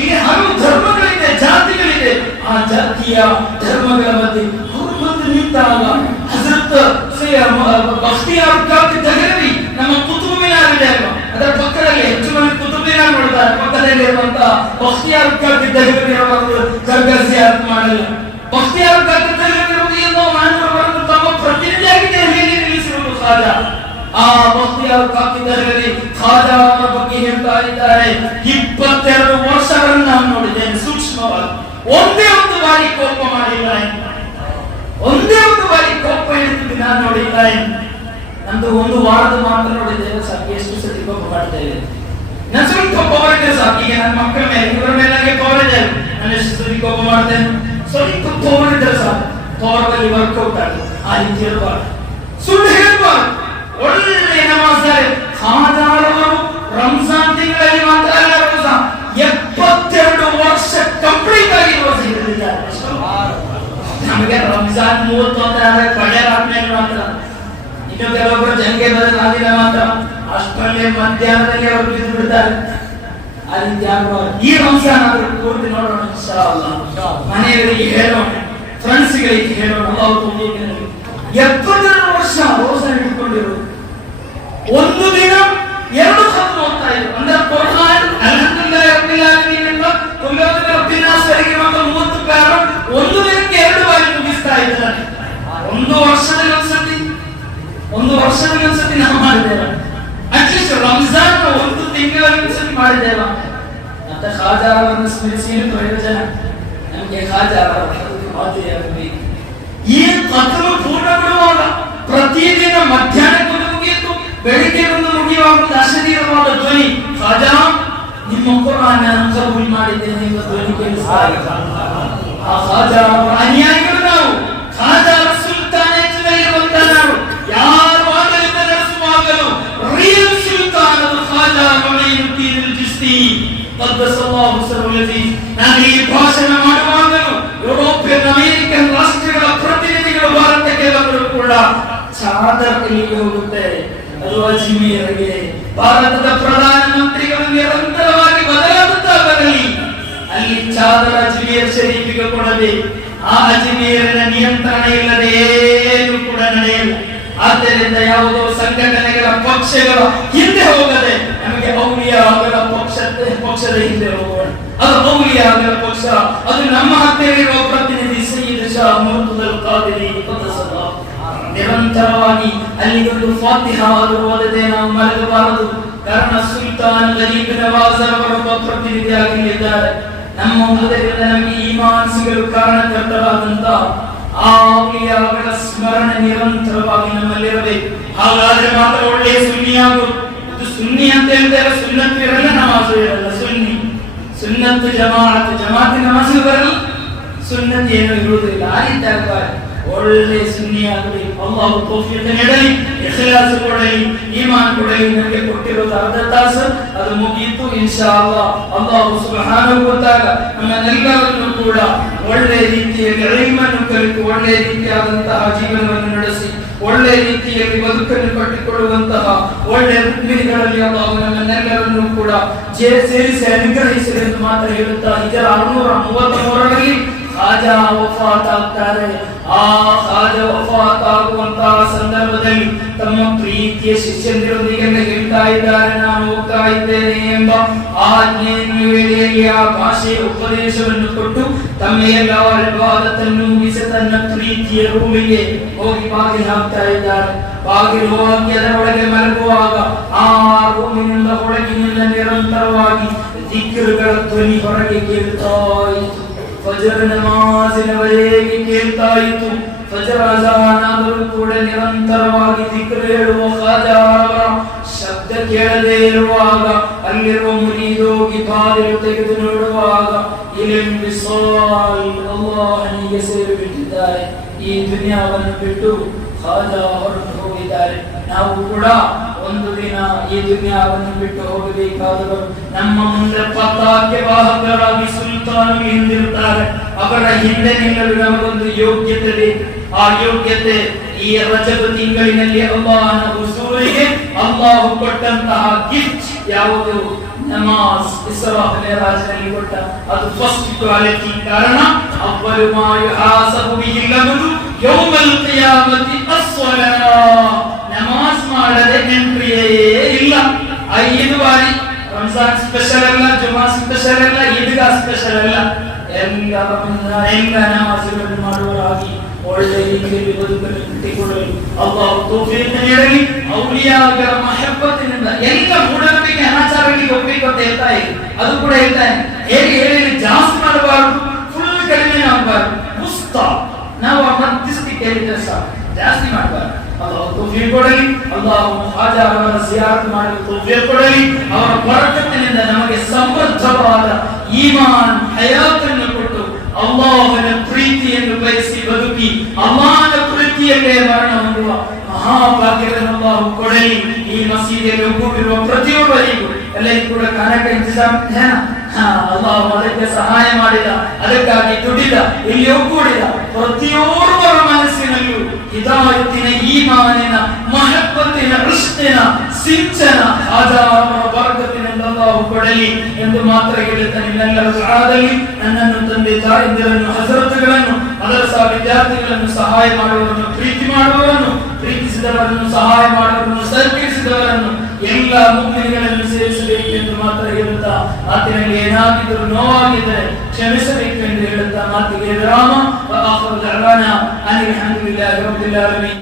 ಇಲ್ಲಿ ಹಲವು ಧರ್ಮಗಳಿದೆ, ಜಾತಿಗಳಿದೆ. ಆ ಜಾತಿಯ ಧರ್ಮಗಳ ಮಧ್ಯೆ ಅವರು ಬಂದು ನಿಂತಾಗ ಹಜರತ್ ಬಖ್ತಿಯಾರ್ ಕಾಕಿ ದಹಲವಿ ನಮ್ಮ ಕುತುಬ್ ಮಿನಾರ್ ಇದೆ ಅಲ್ವಾ, ಅದರ ಪಕ್ಕದಲ್ಲಿ ಹೆಚ್ಚು ಮಂದಿ ಕುತುಬ್ ಮಿನಾರ್ ನೋಡ್ತಾರೆ. ಪಕ್ಕದಲ್ಲಿ ಇರುವಂತಹ ಬಖ್ತಿಯಾರ್ ಕಾಕಿ ದಹಲವಿ ಅವರು ಕರ್ಗಸಿಯಾತ್ ಮಾಡಲ್ಲ. ಬಖ್ತಿಯಾರ್ ಕಾಕಿ ದಹಲವಿ ಏನೋ ಮಾನವರನ್ನು ತಮ್ಮ ಪ್ರತಿನಿಧಿಯಾಗಿ ದೆಹಲಿಯಲ್ಲಿ ನಿಲ್ಲಿಸಿರುವುದು ಖಾಜಾ. ಆ ಬಖ್ತಿಯಾರ್ ಕಾಕಿ ದಹಲವಿ ಖಾಜಾ ಅವರ ಬಗ್ಗೆ ಹೇಳ್ತಾ ಇದ್ದಾರೆ, 22 ವರ್ಷಗಳನ್ನು ನಾನು ನೋಡಿದ್ದೇನೆ ಸೂಕ್ಷ್ಮವಾಗಿ. ಒಂದೇ ಒಂದು ಬಾರಿ ಕೋಪ ಮಾಡಿಲ್ಲ, ಒಂದೇ ಒಂದು ಬಾರಿ ಕೋಪ ಇಳಿದು ನಾನು ನೋಡಿಲ್ಲ. ನಂದು ಒಂದು ವಾರದ ಮಾತ್ರ ನೋಡಿದ್ದೇವೆ ಸಾಕು. ಎಷ್ಟು ಸತಿ ಕೋಪ ಮಾಡ್ತೇವೆ? ನಾನು ಸ್ವಲ್ಪ ಪವರ್ ಇದೆ ಸಾಕು. ಈಗ ನನ್ನ ಮಕ್ಕಳ ಮೇಲೆ, ಇವರ ಮೇಲೆ ನನಗೆ ಪವರ್ ಇದೆ. ನಾನು ಎಷ್ಟು ಸತಿ ಕೋಪ ಮಾಡ್ತೇನೆ? ಸ್ವಲ್ಪ ಪವರ್ ಇದ್ರೆ ಸಾಕು. ಪವರ್ ಬಲ್ಲಿ ವರ್ಕೌಟ್ ಆಗಿದೆ. ಆ ರೀತಿ ಇರಬಾರ್ದು, ಸುಳ್ಳು ಹೇಳಬಾರ್ದು. ಒಳ್ಳೆ ನಮಾಜ್ ಖಾಜಾರವರು ರಂಜಾನ್ ತಿಂಗಳಲ್ಲಿ ಮಾತ್ರ ಅಲ್ಲ, 72 ವರ್ಷ ಕಂಪ್ಲೀಟ್ ಆಗಿ ರೋಜೆ ಹಿಡಿದಿದ್ದಾರೆ. ನಮಗೆ ರಂಜಾನ್ 31 ಪಡೆಯಲಾದ್ಮೇಲೆ ಮಾತ್ರ, ಇನ್ನು ಕೆಲವೊಬ್ಬರು ಜಂಗೆ ಬದಲಾಗಿಲ್ಲ ಮಾತ್ರ, ಅಷ್ಟರಲ್ಲೇ ಮಧ್ಯಾಹ್ನದಲ್ಲಿ ಅವರು ಬಿದ್ದು ಬಿಡ್ತಾರೆ. ಆ ರೀತಿ ಆಗಬಾರ್ದು. ಈ ರಂಜಾನ್ ಆದ್ರೂ ಪೂರ್ತಿ ನೋಡೋಣ ಇನ್ಶಾ ಅಲ್ಲಾಹ್. ಮನೆಯವರಿಗೆ ಹೇಳೋಣ, ಫ್ರೆಂಡ್ಸ್ಗಳಿಗೆ ಹೇಳೋಣ. 72 ವರ್ಷ ರೋಜಾ ಹಿಡ್ಕೊಂಡಿರು, ಒಂದು ದಿನ 2 ಖತ್ಮ ಓದ್ತಾ ಇದ್ರು. ಅಂದ್ರೆ ಕುರ್ಆನ್ ಅಲ್ಹಮ್ದುಲಿಲ್ಲಾಹಿ ರಬ್ಬಿಲ್ ಆಲಮೀನ್ ಎಂಬ ರಬ್ಬಿನಾಸ್ವರೆಗೆ 30 ಪ್ಯಾರ ಒಂದು ದಿನಕ್ಕೆ 2 ಬಾರಿ ಮುಗಿಸ್ತಾ ಇದ್ದಾರೆ. ಒಂದು ವರ್ಷದಲ್ಲಿ ಒಂದ್ಸತಿ ನಾವು ಮಾಡಿದ್ದೇವೆ. ಅಟ್ಲೀಸ್ಟ್ ರಂಜಾನ್ ಒಂದು ತಿಂಗಳಲ್ಲಿ ಒಂದ್ಸತಿ ಮಾಡಿದ್ದೇವೆ. ಮತ್ತೆ ಖಾಜಾ ಅವರನ್ನು ಸ್ಮರಿಸಿ ಪ್ರಯೋಜನ ನಮಗೆ. ಖಾಜಾ ಅವರ ಮಾದರಿಯಾಗಬೇಕು. ಈ ಕಥನ ಪೂರ್ಣಗೊಳ್ಳುವಾಗ ಪ್ರತಿದಿನ ಮಧ್ಯಾಹ್ನಕ್ಕೊಂದು ಮುಗಿಯಿತು, ಬೆಳಿಗ್ಗೆ ಒಂದು ಮುಗಿಯುವಾಗ ಅಶರೀರವಾದ ಧ್ವನಿ, ಖಾಜಾ ನಿಮ್ಮ ಕುರ್ಆನ್ ಅನ್ನು ಕಬೂಲ್ ಮಾಡಿದ್ದೇನೆ ಎಂಬ ಧ್ವನಿ ಕೇಳಿಸ್ತಾ ಇದೆ. ಆ ಖಾಜಾ ಅವರ ಅನ್ಯಾಯಿಗಳು ನಾವು, ಖಾಜಾ ಸುಲ್ತಾನೇಟ್ನಲ್ಲಿರುವಂತಹ ನಾವು. ಯಾರು ಆಡಳಿತ ನಡೆಸುವಾಗಲೂ ರಿಯಲ್ ಸುಲ್ತಾನ್ ಅದು ಖಾಜಾ ಮೊಯಿನುದ್ದೀನ್ ಚಿಶ್ತಿ ಖದ್ದಸಲ್ಲಾಹು ಸಿರ್ರಹು. ನಾನು ಈ ಭಾಷಣ ಮಾಡುವಾಗಲೂ ಯುರೋಪಿಯನ್ ಅಮೆರಿಕನ್ ರಾಷ್ಟ್ರಗಳ ಪ್ರತಿನಿಧಿಗಳು ಭಾರತಕ್ಕೆ ಬಂದರೂ ಕೂಡ ಚಾದರ್ ಇಲ್ಲಿಗೆ ಹೋಗುತ್ತೆ, ಅದು ಅಜ್ಮೀರ್ಗೆ. ಭಾರತದ ಪ್ರಧಾನ ಮಂತ್ರಿಗಳು ನಿರಂತರವಾಗಿ ಬದಲಾಗುತ್ತಾ ಬರಲಿ, ಅಲ್ಲಿ ಚಾದರ್ ಅಜ್ಮೀರ್ ಶರೀಫಿಗೆ ಕೊಡಬೇಕು. ಆ ಅಜ್ಮೀರಿನ ನಿಯಂತ್ರಣ ಇಲ್ಲದೆ ಏನು ಕೂಡ ನಡೆಯಲ್ಲ. ಆದ್ದರಿಂದ ಯಾವುದೋ ಸಂಘಟನೆಗಳ ಪಕ್ಷಗಳ ಹಿಂದೆ ಹೋಗದೆ ನಮಗೆ ಔಲಿಯಾಗಳ ಪಕ್ಷದ ಹಿಂದೆ ಹೋಗೋಣ. ಅದು ಔಲಿಯಾಗಳ ಪಕ್ಷ, ಅದು ನಮ್ಮ ಹತ್ತಿರ ಇರುವ ಪ್ರತಿನಿಧಿ ಸಯ್ಯದ್ ಶಾಹ್ ಮುರ್ತುಜಾ ಖಾದಿರಿ ಖದ್ದಸಲ್ಲಾಹು ನಿರಂತರವಾಗಿ ಅಲ್ಲಿಗೊಂದು ಫಾತಿಹಾ ಓದದೆ ನಾವು ಮರೆಯಬಾರದು. ಕಾರಣ ಸುಲ್ತಾನ್ ಗರೀಬ್ ನವಾಜ್ ಅವರ ಪ್ರತಿನಿಧಿಯಾಗಿದ್ದಾರೆ. ನಮ್ಮ ಮೊದಲಿನಿಂದ ನಮಗೆ ಈಮಾನ್ ಸಿಗಲು ಕಾರಣಕರ್ತರಾದಂತ ಆ ಔಲಿಯಾಗಳ ಸ್ಮರಣೆ ನಿರಂತರವಾಗಿ ನಮ್ಮಲ್ಲಿರಬೇಕು. ಹಾಗಾದ್ರೆ ಮಾತ್ರ ಒಳ್ಳೆಯ ಸುನ್ನಿಯಾಗುವುದು. ಇದು ಸುನ್ನಿ ಅಂತ ಹೇಳಿದ್ರೆ ಸುನ್ನತ್ತು ಇರಲ್ಲ, ನಮಾಜು ಇರಲ್ಲ. ಸುನ್ನತ್ತು ಜಮಾತ್ ನಮಾಜು ಬರಲ್ಲ, ಸುನ್ನತಿ ಏನು ಇರುವುದಿಲ್ಲ. ಆ ರೀತಿ ಆಗಬಾರದು. ಒಳ್ಳೆ ಸುನ್ನಿ ಆಗಲಿ. ಅಲ್ಲಾಹು ತೌಫೀಕ್ ನೀಡಲಿ, ಇಖ್ಲಾಸ್ ಕೊಡಲಿ, ಈಮಾನ್ ಕೊಡಲಿ. ನಮಗೆ ಕೊಟ್ಟಿರೋದು ಅರ್ಧ ತಾಸು, ಅದು ಮುಗಿಯಿತು. ಇನ್ಶಾ ಅಲ್ಲಾಹ್ ಅಲ್ಲಾಹು ಸುಬ್ಹಾನಹು ವ ತಆಲಾ ನಮ್ಮನ್ನೆಲ್ಲರನ್ನು ಕೂಡ ಒಳ್ಳೆ ರೀತಿಯಲ್ಲಿ ಇಲ್ಮನ್ನು ಕಲಿತು ಒಳ್ಳೆ ರೀತಿಯಾದಂತಹ ಜೀವನವನ್ನು ನಡೆಸಿ ಒಳ್ಳೆ ರೀತಿಯಲ್ಲಿ ಬದುಕನ್ನು ಕಟ್ಟಿಕೊಳ್ಳುವಂತಹ ಒಳ್ಳೆ ಮುಸ್ಲಿಮರಲ್ಲಿ ಅಲ್ಲಾಹು ನಮ್ಮನ್ನೆಲ್ಲರನ್ನು ಕೂಡ ಸೇರಿಸಿ ಅನುಗ್ರಹಿಸಲಿ ಎಂದು ಮಾತ್ರ ಹೇಳುತ್ತಾ ಇದರ 633ರಲ್ಲಿ ಖಾಜಾ ವಫಾತ್ ಆಗ್ತಾರೆ. ಆ ಖಾಜಾ ವಫಾತ್ ಆಗುವಂತಹ ಸಂದರ್ಭದಲ್ಲಿ ತಮ್ಮ ಪ್ರೀತಿಯ ಶಿಷ್ಯಂದಿರೊಂದಿಗೆ ಹೇಳ್ತಾ ಇದ್ದಾರೆ, ನಾನು ಹೋಗ್ತಾ ಇದ್ದೇನೆ ಎಂಬ ಆಜ್ಞೆಯನ್ನು ವೇಳೆಯಲ್ಲಿ ಆ ಭಾಷೆಯ ಉಪದೇಶವನ್ನು ಕೊಟ್ಟು ತಮ್ಮ ಎಲ್ಲ ಇಬಾದತನ್ನು ಮುಗಿಸಿ ತನ್ನ ಪ್ರೀತಿಯ ರೂಮಿಗೆ ಹೋಗಿ ಬಾಗಿಲು ಹಾಕ್ತಾ ಇದ್ದಾರೆ. ಬಾಗಿಲು ಹೋಗಿ ಅದರೊಳಗೆ ಮಲಗುವಾಗ ಆ ರೂಮಿನಿಂದ ಒಳಗಿನಿಂದ ನಿರಂತರವಾಗಿ ದಿಕ್ರುಗಳ ಧ್ವನಿ ಹೊರಗೆ ಕೇಳ್ತಾ ಇತ್ತು. ಫಜರ್ ನಮಾಜಿನವರೆಗೆ ಕೇಳ್ತಾ ಇತ್ತು. ಫಜರ್ ಅಜಾನ್ ಆದರೂ ಕೂಡ ನಿರಂತರವಾಗಿ ದಿಕ್ರು ಹೇಳುವ ಖಾಜಾ ಅವರ ಶಬ್ದ ಕೇಳದೇ ಇರುವಾಗ ಅಲ್ಲಿರುವ ಮುರೀದೋಗಿ ಬಾಗಿಲು ತೆಗೆದು ನೋಡುವಾಗ ಇಲ್ಮ್ ವಿಸಾಲ್ ಅಲ್ಲಾಹನಿಗೆ ಸೇರಿ ಬಿಟ್ಟಿದ್ದಾರೆ. ಈ ದುನಿಯಾವನ್ನು ಬಿಟ್ಟು ಖಾಜಾ ಹೊರಟು ಹೋಗಿದ್ದಾರೆ. ನಾವು ಕೂಡ ಒಂದು ದಿನ ಈ ದುನಿಯಾವನ್ನು ಬಿಟ್ಟು ಹೋಗಬೇಕಾದವರು. ನಮ್ಮ ಮುಂದೆ ಪತಾಕೆ ವಾಹಕರಾಗಿ ಸುಲ್ತಾನರು ಹಿಂದಿರುತ್ತಾರೆ. ಅವರ ಹಿಂದೆ ನಿಲ್ಲಲು ನಮಗೊಂದು ಯೋಗ್ಯತೆ ಬೇಕು. ಆ ಯೋಗ್ಯತೆ ಈ ರಜಬ್ ತಿಂಗಳಿನಲ್ಲಿ ಅಲ್ಲಾಹನ ಹುಜೂರಿಗೆ ಅಲ್ಲಾಹು ಕೊಟ್ಟಂತಹ ಗಿಫ್ಟ್ ಯಾವುದು? ನಮಾಜ್. ಇಸ್ರಾ ಮಿರಾಜ್ನಲ್ಲಿ ಕೊಟ್ಟ ಅದು ಫಸ್ಟ್ ಕ್ವಾಲಿಟಿ. ಕಾರಣ ಅವ್ವಲು ಮಾ ಯುಹಾಸಬು ಬಿಹಿಲ್ ಅಮ್ರು ಯೌಮಲ್ ಕಿಯಾಮತಿ ಅಸ್ಸಲಾಹ್. ನಮಾಜ್ ಮಾಡದೆ ಎಂಟ್ರಿಯೇ ಇಲ್ಲ. 5 ಬಾರಿ ರಂಜಾನ್ ಸ್ಪೆಷಲ್ ಅಲ್ಲ, ಜುಮಾ ಸ್ಪೆಷಲ್ ಅಲ್ಲ, ಈದ್ಗಾ ಸ್ಪೆಷಲ್ ಅಲ್ಲ, ಎಲ್ಲ ನಮಾಜುಗಳನ್ನು ಮಾಡುವರಾಗಿ ಒಳ್ಳೆ ರೀತಿಯಲ್ಲಿ ಬದುಕನ್ನು ಕಟ್ಟಿಕೊಳ್ಳಲು ಅಲ್ಲಾಹು ತೌಫೀಕ್ ನೀಡಲಿ. ಔಲಿಯಾಗಳ ಮಹಬ್ಬತ್ತಿನಿಂದ ಎಲ್ಲ ಮೂಢನಂಬಿಕೆ ಅನಾಚಾರಗಳಿಗೆ ಹೋಗ್ಬೇಕು ಅಂತ ಹೇಳ್ತಾ ಇದೆ. ಅದು ಕೂಡ ಹೇಳ್ತಾನೆ, ಹೇಗೆ ಹೇಳಿ ಜಾಸ್ತಿ ಮಾಡಬಾರದು, ಫುಲ್ ಕಡಿಮೆ ಮಾಡಬಾರದು. ಮುಸ್ತಾ ನಾವು ಮಧ್ಯಸ್ಥಿಕೆ ಹೇಳಿದ್ರೆ ಸಾಕು, ಜಾಸ್ತಿ ಮಾಡಬಾರದು. ಅಲ್ಲಾಹು ತೌಫೀಕ್ ಕೊಡಲಿ. ಅಲ್ಲಾಹು ಖಾಜಾ ಅವರ ಜಿಯಾರತ್ ಮಾಡಲು ತೌಫೀಕ್ ಕೊಡಲಿ. ಅವರ ಬರಕತ್ತಿನಿಂದ ನಮಗೆ ಸಮೃದ್ಧವಾದ ಈಮಾನ್ ಹಯಾತನ್ನು ಕೊಟ್ಟು ಅಲ್ಲಾಹನ ಪ್ರೀತಿಯನ್ನು ಬಯಸಿ ಬದುಕಿ ಅಲ್ಲಾಹನ ಪ್ರೀತಿಯಲ್ಲೇ ಮರಣ ಹೊಂದುವ ಮಹಾಭಾಗ್ಯವನ್ನು ಅಲ್ಲಾಹು ಕೊಡಲಿ. ಈ ಮಸೀದಿಯಲ್ಲಿ ಒಗ್ಗೂಡಿರುವ ಪ್ರತಿಯೊಬ್ಬರಿಗೂ ಎಲ್ಲರಿಗೂ ಕೂಡ ಕಾನಕ ಇಂತಿಜಾಮ್ ಅಲ್ಲಾಹು ಅದಕ್ಕೆ ಸಹಾಯ ಮಾಡಿದ, ಅದಕ್ಕಾಗಿ ದುಡಿದ, ಇಲ್ಲಿ ಒಗ್ಗೂಡಿದ ಪ್ರತಿಯೊಬ್ಬರ ಮನಸ್ಸಿನಲ್ಲೂ ಹಿದಾಯತ್ತಿನ ಈಮಾನಿನ ಮಹಬ್ಬತ್ತಿನ ಕೃಷ್ಣನ ಸಿಂಚನ ಆಧಾರವ ಬರಕತ್ತಿನಿಂದ ಅಲ್ಲಾಹು ಕೊಡಲಿ ಎಂದು ಮಾತ್ರ ಹೇಳುತ್ತಾನೆ. ನಿಮ್ಮೆಲ್ಲರ ದುಆದಲ್ಲಿ ನನ್ನನ್ನು, ತಂದೆ ತಾಯಂದಿರನ್ನು, ಹಜರತ್ಗಳನ್ನು, ಮದರಸಾ ವಿದ್ಯಾರ್ಥಿಗಳನ್ನು, ಸಹಾಯ ಮಾಡುವವರನ್ನು, ಪ್ರೀತಿ ಮಾಡುವವರನ್ನು, ಪ್ರೀತಿಸಿದವರನ್ನು, ಸಹಾಯ ಮಾಡುವವರನ್ನು, ಸತ್ಕರಿಸಿದವರನ್ನು ಎಲ್ಲ ಮುಗ್ಮಿನ್ಗಳನ್ನು ಸೇರಿಸಬೇಕು ಎಂದು ಮಾತ್ರ ಹೇಳುತ್ತಾ ಮಾತಿನಲ್ಲಿ ಏನಾಗಿದ್ದರೂ ನೋವಾಗಿದ್ದರೆ ಕ್ಷಮಿಸಬೇಕು ಎಂದು ಹೇಳುತ್ತಾ ಮಾತಿಗೆ ವಿರಾಮ. ಅಲ್ಹಮ್ದುಲಿಲ್ಲಾಹಿ ರಬ್ಬಿಲ್ ಆಲಮೀನ್.